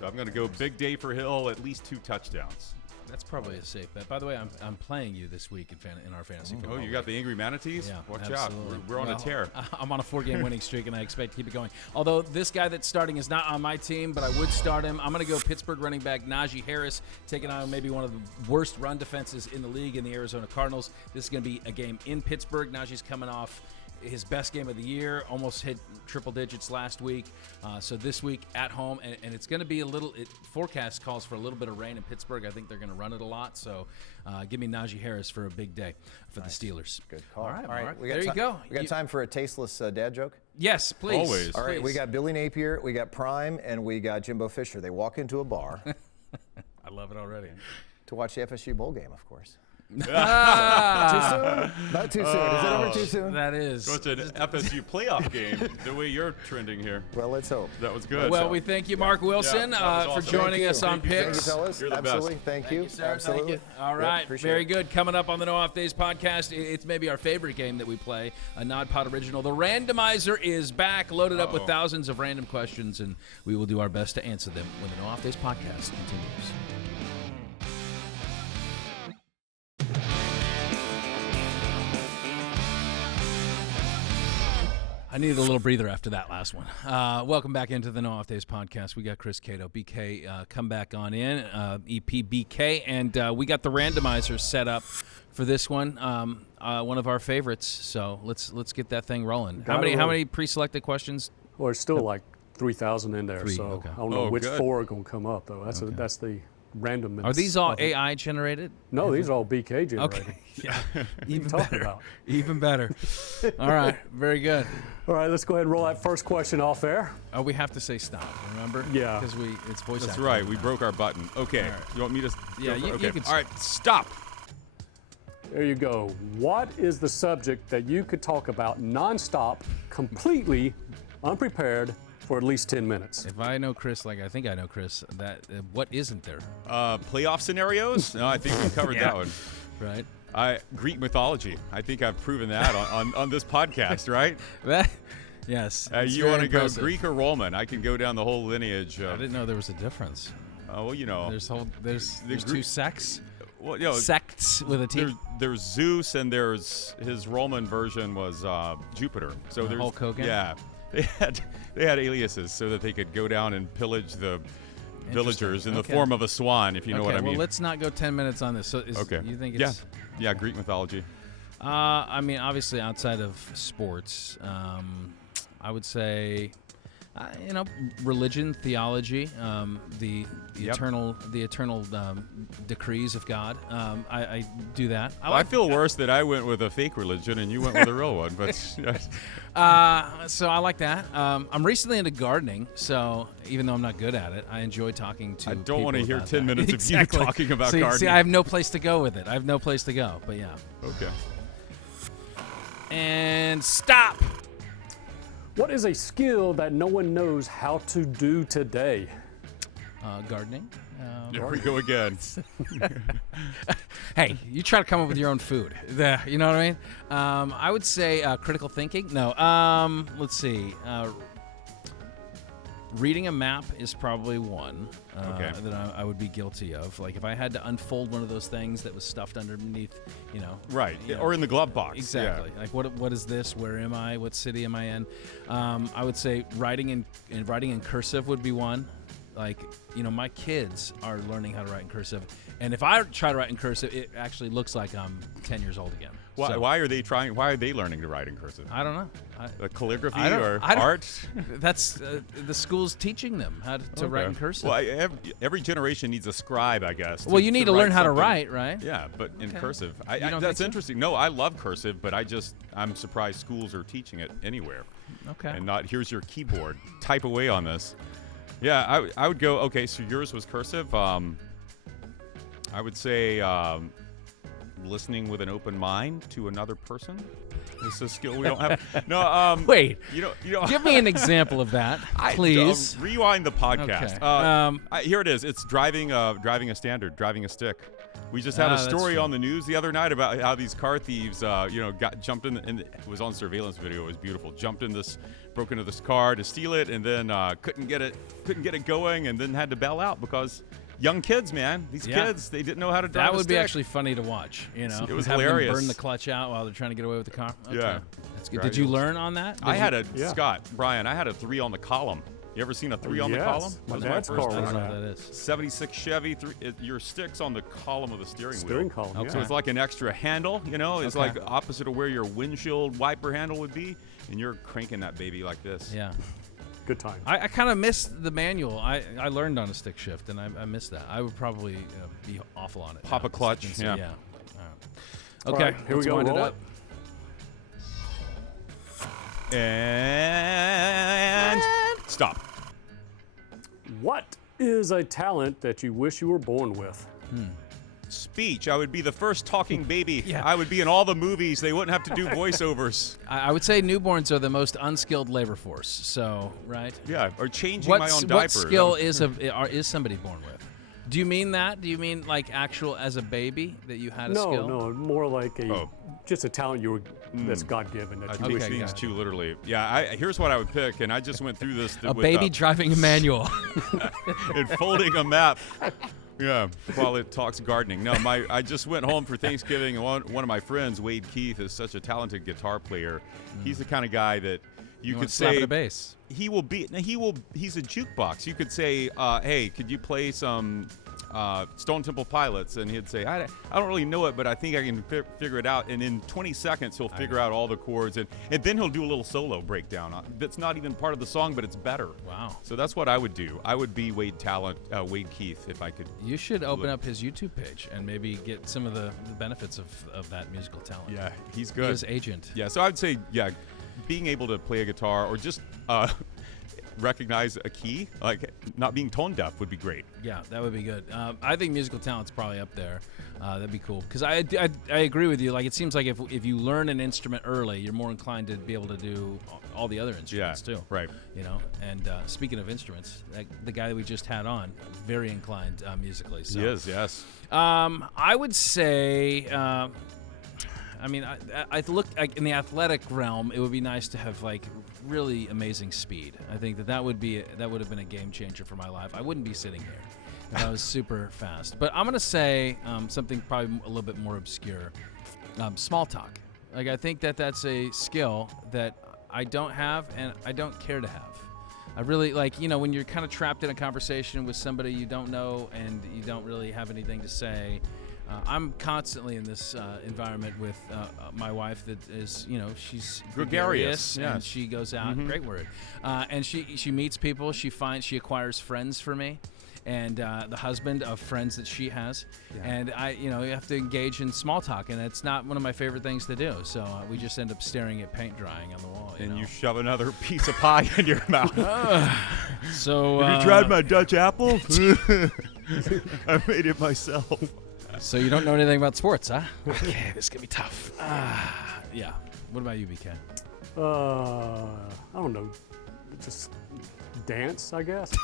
So I'm going to go big day for Hill, at least 2 touchdowns. That's probably a safe bet. By the way, I'm playing you this week in our fantasy football. Oh, you got the Angry Manatees? Yeah, Watch absolutely. out. We're on a tear. I'm on a 4-game winning streak, and I expect to keep it going. Although this guy that's starting is not on my team, but I would start him. I'm going to go Pittsburgh running back Najee Harris, taking on maybe one of the worst run defenses in the league in the Arizona Cardinals. This is going to be a game in Pittsburgh. Najee's coming off his best game of the year, almost hit triple digits last week. So this week at home, and it's going to be forecast calls for a little bit of rain in Pittsburgh. I think they're going to run it a lot. So give me Najee Harris for a big day for the Steelers. Good call. All right. There you go. We got time for a tasteless dad joke? Yes, please. Always. All right, Please. we got Billy Napier, we got Prime, and we got Jimbo Fisher. They walk into a bar I love it already. to watch the FSU bowl game, of course. Ah, Too soon? Not too soon. Is it ever too soon? that is. So it's an FSU playoff game, the way you're trending here. Well, let's hope. That was good. Well, we thank you, Mark Wilson, Yeah, that was for awesome. joining us on Thank you, Picks. fellas. You're the best. Absolutely. Thank you. Sir. Absolutely. Thank you. All Yep, right, appreciate very it. good. Coming up on the No Off Days podcast, it's maybe our favorite game that we play, a Nod Pod original. The randomizer is back, loaded up with thousands of random questions, and we will do our best to answer them when the No Off Days podcast continues. I needed a little breather after that last one. Welcome back into the No Off Days podcast. We got Chris Cato, BK, come back on in, EP BK, and we got the randomizer set up for this one. One of our favorites. So let's get that thing rolling. How many pre-selected questions? Well, there's still like 3,000 in there, 3, so okay. I don't know which good. 4 are going to come up though. That's the randomness. Are these all of it. AI generated? No, these are all BK generated. Okay. Yeah. Even talking better. about? Even better. All right. Very good. All right, let's go ahead and roll that first question off air. Oh, we have to say stop. Remember? Yeah. Because it's voice. That's acting. right. We broke our button. Okay. All right. You want me to? Yeah, go for- you okay. can All right. Stop. There you go. What is the subject that you could talk about nonstop, completely unprepared for at least 10 minutes? If I know Chris, like I think I know Chris, that what isn't there? Playoff scenarios? No, I think we covered that one. Right. Greek mythology. I think I've proven that on this podcast, right? That. Yes. it's You very want to go impressive. Greek or Roman? I can go down the whole lineage. I didn't know there was a difference. Well, you know. There's Greek- two sects. Well, you know, Sects with a T. there's Zeus, and there's his Roman version was Jupiter. So there's Hulk Hogan? Yeah, they had aliases so that they could go down and pillage the villagers in the Okay. form of a swan, if you know what I mean. Well, let's not go 10 minutes on this. So Okay. You think it's? Yeah, Greek mythology. I mean, obviously, outside of sports, I would say, religion, theology, the Yep. eternal decrees of God. I do that. I feel worse that I went with a fake religion and you went with a real one, but So I like that. I'm recently into gardening, so even though I'm not good at it, I enjoy talking to. I don't want to people hear about 10 that. minutes Exactly. of you talking about See, gardening. I have no place to go with it. I have no place to go. But yeah. Okay. And stop. What is a skill that no one knows how to do today? Gardening. There we go again. Hey, you try to come up with your own food. You know what I mean? I would say critical thinking. No. Let's see. Reading a map is probably one Okay. that I would be guilty of. Like if I had to unfold one of those things that was stuffed underneath, Right. you know. Or in the glove box. Exactly. Like what is this? Where am I? What city am I in? I would say writing in cursive would be one. Like, my kids are learning how to write in cursive, and if I try to write in cursive, it actually looks like I'm 10 years old again. Why, So, why are they trying? Why are they learning to write in cursive? I don't know. Calligraphy I don't- or I don't- art? That's the school's teaching them how to write in cursive. Well, every generation needs a scribe, I guess. Well, you need to learn how to something. write, right? Yeah, but in Okay. cursive. You don't That's think so? interesting. No, I love cursive, but I'm surprised schools are teaching it anywhere. Okay. And not, here's your keyboard. Type away on this. Yeah, I would go, okay, so yours was cursive. I would say listening with an open mind to another person. This is a skill we don't have. No, Wait. You know, Give me an example of that, please. rewind the podcast. Okay. Here it is. It's driving a standard, driving a stick. We just had a that's story true. on the news the other night about how these car thieves, jumped in, and it was on surveillance video. It was beautiful. Broke into this car to steal it, and then couldn't get it going, and then had to bail out because young kids, man, these Yeah. kids, they didn't know how to drive. That a would be stick. actually funny to watch. It was Have hilarious. them burn the clutch out while they're trying to get away with the car. Okay. Yeah. That's good. Did you learn on that? I had Yeah. Brian, I had a 3 on the column. You ever seen a 3 on the Yes. column? My That was dad's first car I time. was don't know that. what that is. 76 Chevy, your stick's on the column of the steering wheel. Column, Okay. So it's like an extra handle, It's Okay. like opposite of where your windshield wiper handle would be, and you're cranking that baby like this. Yeah. Good times. I kind of missed the manual. I learned on a stick shift, and I missed that. I would probably be awful on it. Pop now. a clutch, So, yeah. All right. All Okay, right, here we let's go. wind it Roll up. And stop. What is a talent that you wish you were born with? Speech. I would be the first talking baby. Yeah. I would be in all the movies. They wouldn't have to do voiceovers. I would say newborns are the most unskilled labor force. So, right? Yeah, or changing my own diaper. What skill is somebody born with? Do you mean that? Do you mean like actual as a baby that you had a skill? No, more like Oh. just a talent that's God-given. That I you take wish you things had. too literally. Yeah, here's what I would pick, and I just went through this. A with, baby driving a manual. and folding a map. Yeah, while it talks gardening. No, I just went home for Thanksgiving, and one of my friends, Wade Keith, is such a talented guitar player. He's the kind of guy that You could slap say a bass. he's a jukebox. You could say, hey, could you play some Stone Temple Pilots? And he'd say, I don't really know it, but I think I can figure it out. And in 20 seconds, he'll figure out all the chords. And then he'll do a little solo breakdown. That's not even part of the song, but it's better. Wow. So that's what I would do. I would be Wade Keith if I could. You should open up his YouTube page and maybe get some of the benefits of that musical talent. Yeah, he's good. His agent. Yeah, so I'd say, being able to play a guitar or just recognize a key, like not being tone deaf, would be great. Yeah, that would be good. I think musical talent's probably up there. That'd be cool. Because I agree with you. Like, it seems like if you learn an instrument early, you're more inclined to be able to do all the other instruments too. Right. You know. And speaking of instruments, the guy that we just had on, very inclined musically. So. He is, yes. I would say. I mean, I look in the athletic realm. It would be nice to have like really amazing speed. I think that would have been a game changer for my life. I wouldn't be sitting here if I was super fast. But I'm gonna say something probably a little bit more obscure. Small talk. Like, I think that's a skill that I don't have and I don't care to have. I really when you're kind of trapped in a conversation with somebody you don't know and you don't really have anything to say. I'm constantly in this environment with my wife that is, she's gregarious, and she goes out, great word, and she meets people, she acquires friends for me, and the husband of friends that she has, and you have to engage in small talk, and it's not one of my favorite things to do, so we just end up staring at paint drying on the wall. You shove another piece of pie in your mouth. So have you tried my Dutch apple? I made it myself. So you don't know anything about sports, huh? Okay, this is going to be tough. Yeah. What about you, BK? I don't know. Just dance, I guess.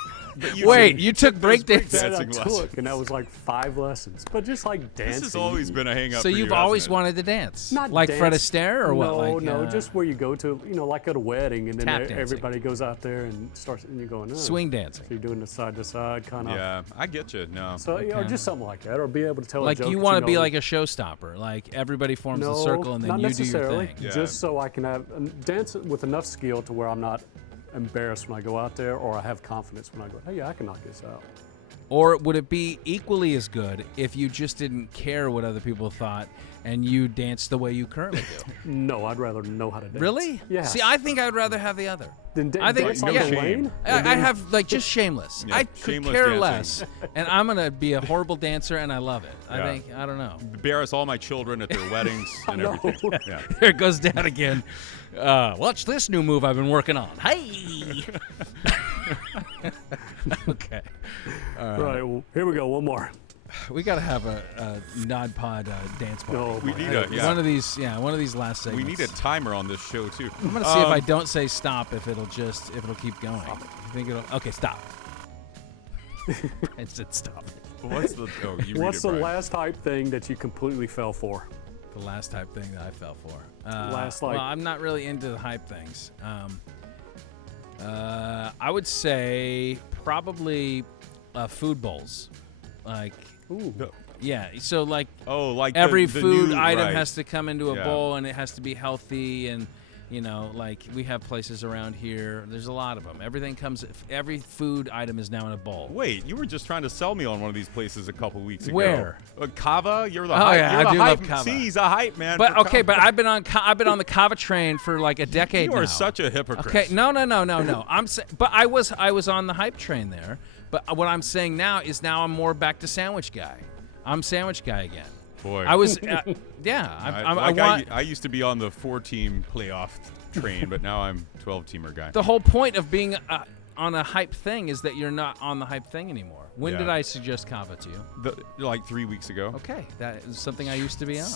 Wait, you took breakdance? That I took, and that was like 5 lessons. But just like dancing. This has always been a hang-up So for you've you, always hasn't it? wanted to dance? Not like dance. Fred Astaire or what? No, just where you go to, like at a wedding, and then Tap dancing. everybody goes out there and starts, and you're going, oh. Swing dancing. So you're doing the side-to-side kind of. Yeah, I get you. No. So, just something like that, or be able to tell a joke. Like you want to be like a showstopper, like everybody forms a circle and then not you do your necessarily. thing. Yeah. Just so I can have dance with enough skill to where I'm not embarrassed when I go out there, or I have confidence when I go, hey, yeah, I can knock this out. Or would it be equally as good if you just didn't care what other people thought and you danced the way you currently do? No, I'd rather know how to dance. Really? Yeah. See, I think I'd rather have the other. Then I think dance like no a shame. lane? I have like just shameless. Yeah, I could shameless care dancing. less, and I'm gonna be a horrible dancer, and I love it. Yeah. I don't know. Embarrass all my children at their weddings and know. everything. Yeah. Here it goes down again. Watch this new move I've been working on. Hey. Okay. Right, well, here we go, one more. We gotta have a nodpod dance party. Oh, We need a One of these last segments. We need a timer on this show too. I'm gonna see if I don't say stop, if it'll keep going. You think it'll? Okay, stop. It said stop. What's the? Oh, you What's the read it, Brian. last hype thing that you completely fell for? The last type thing that I fell for. Well, I'm not really into the hype things. I would say probably food bowls. Like, Ooh. yeah. So like, like every the food new, item right. has to come into a Yeah. bowl, and it has to be healthy. And like we have places around here. There's a lot of them. Every food item is now in a bowl. Wait, you were just trying to sell me on one of these places a couple weeks ago. Where? Kava? You're the Oh, hype. yeah, you're I the do hype. love Kava. See, he's a hype man. But for okay, Kava. but I've been on the Kava train for like a decade You now. are such a hypocrite. Okay, no. But I was on the hype train there. But what I'm saying now is I'm more back to sandwich guy. I'm sandwich guy again. Boy. I was, yeah. I used to be on the 4-team playoff train, but now I'm 12-teamer guy. The whole point of being on a hype thing is that you're not on the hype thing anymore. When Yeah. did I suggest Kava to you? Like 3 weeks ago. Okay, that is something I used to be on.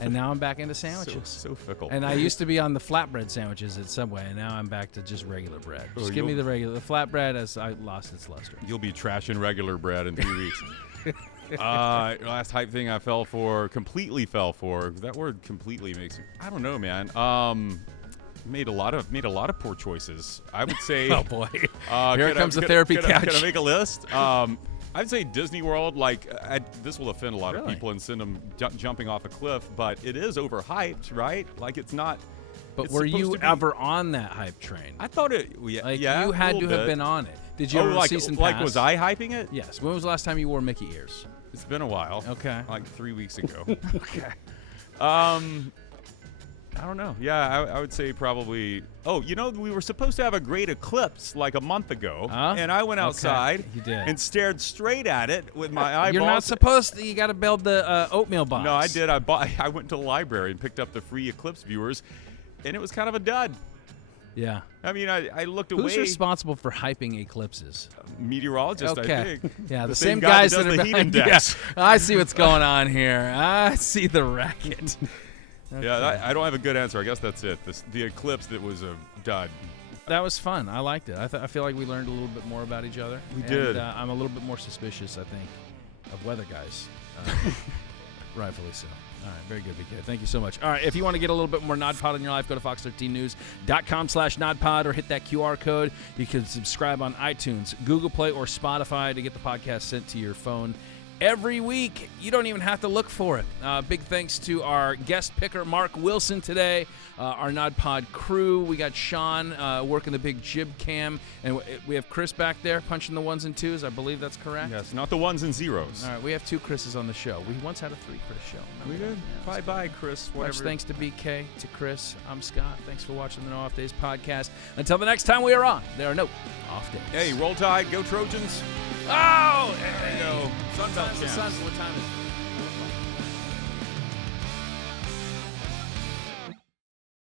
And now I'm back into sandwiches. So fickle. And I used to be on the flatbread sandwiches at Subway, and now I'm back to just regular bread. Just give me the regular. The flatbread has lost its luster. You'll be trashing regular bread in 3 weeks. Last hype thing I completely fell for. That word completely makes me, I don't know, man. Made a lot of poor choices. I would say. Oh boy! Here comes the therapy couch. Can I make a list? I'd say Disney World. This will offend a lot of people and send them jumping off a cliff, but it is overhyped, right? Like it's not. But It's were supposed you to be- ever on that hype train? I thought it. Yeah, Like yeah, you a had to little have bit. been on it. Did you Oh, ever like season like pass? was I hyping it? Yes. When was the last time you wore Mickey ears? It's been a while. Okay. Like 3 weeks ago. Okay. I don't know. Yeah, I would say probably. Oh, we were supposed to have a great eclipse like a month ago, and I went outside You did. and stared straight at it with my eyeballs. You're not supposed to. You got to build the oatmeal box. No, I did. I went to the library and picked up the free eclipse viewers, and it was kind of a dud. Yeah. I mean, I looked away. Who's responsible for hyping eclipses? Meteorologist, I Okay. think. Yeah, the same same guy guys that that does are the heat behind. index. Yeah, I see what's going on here. I see the racket. Yeah, I don't have a good answer. I guess that's it. The eclipse that was a dud. That was fun. I liked it. I feel like we learned a little bit more about each other. We and, did. I'm a little bit more suspicious, I think, of weather guys. Rightfully so. All right, very good, BK. Thank you so much. All right, if you want to get a little bit more nodpod in your life, go to fox13news.com/nodpod or hit that QR code. You can subscribe on iTunes, Google Play, or Spotify to get the podcast sent to your phone every week. You don't even have to look for it. Big thanks to our guest picker, Mark Wilson, today. Our NodPod crew. We got Sean working the big jib cam. And we have Chris back there punching the ones and twos. I believe that's correct. Yes, not the ones and zeros. All right, we have 2 Chris's on the show. We once had a 3 Chris show. We Remember did. that? Yeah, Bye, Chris. Whatever. much thanks to BK, to Chris. I'm Scott. Thanks for watching the No Off Days podcast. Until the next time we are on, there are no off days. Hey, roll tide, go Trojans. Oh! There you go. Sunbelt champs. What time is it?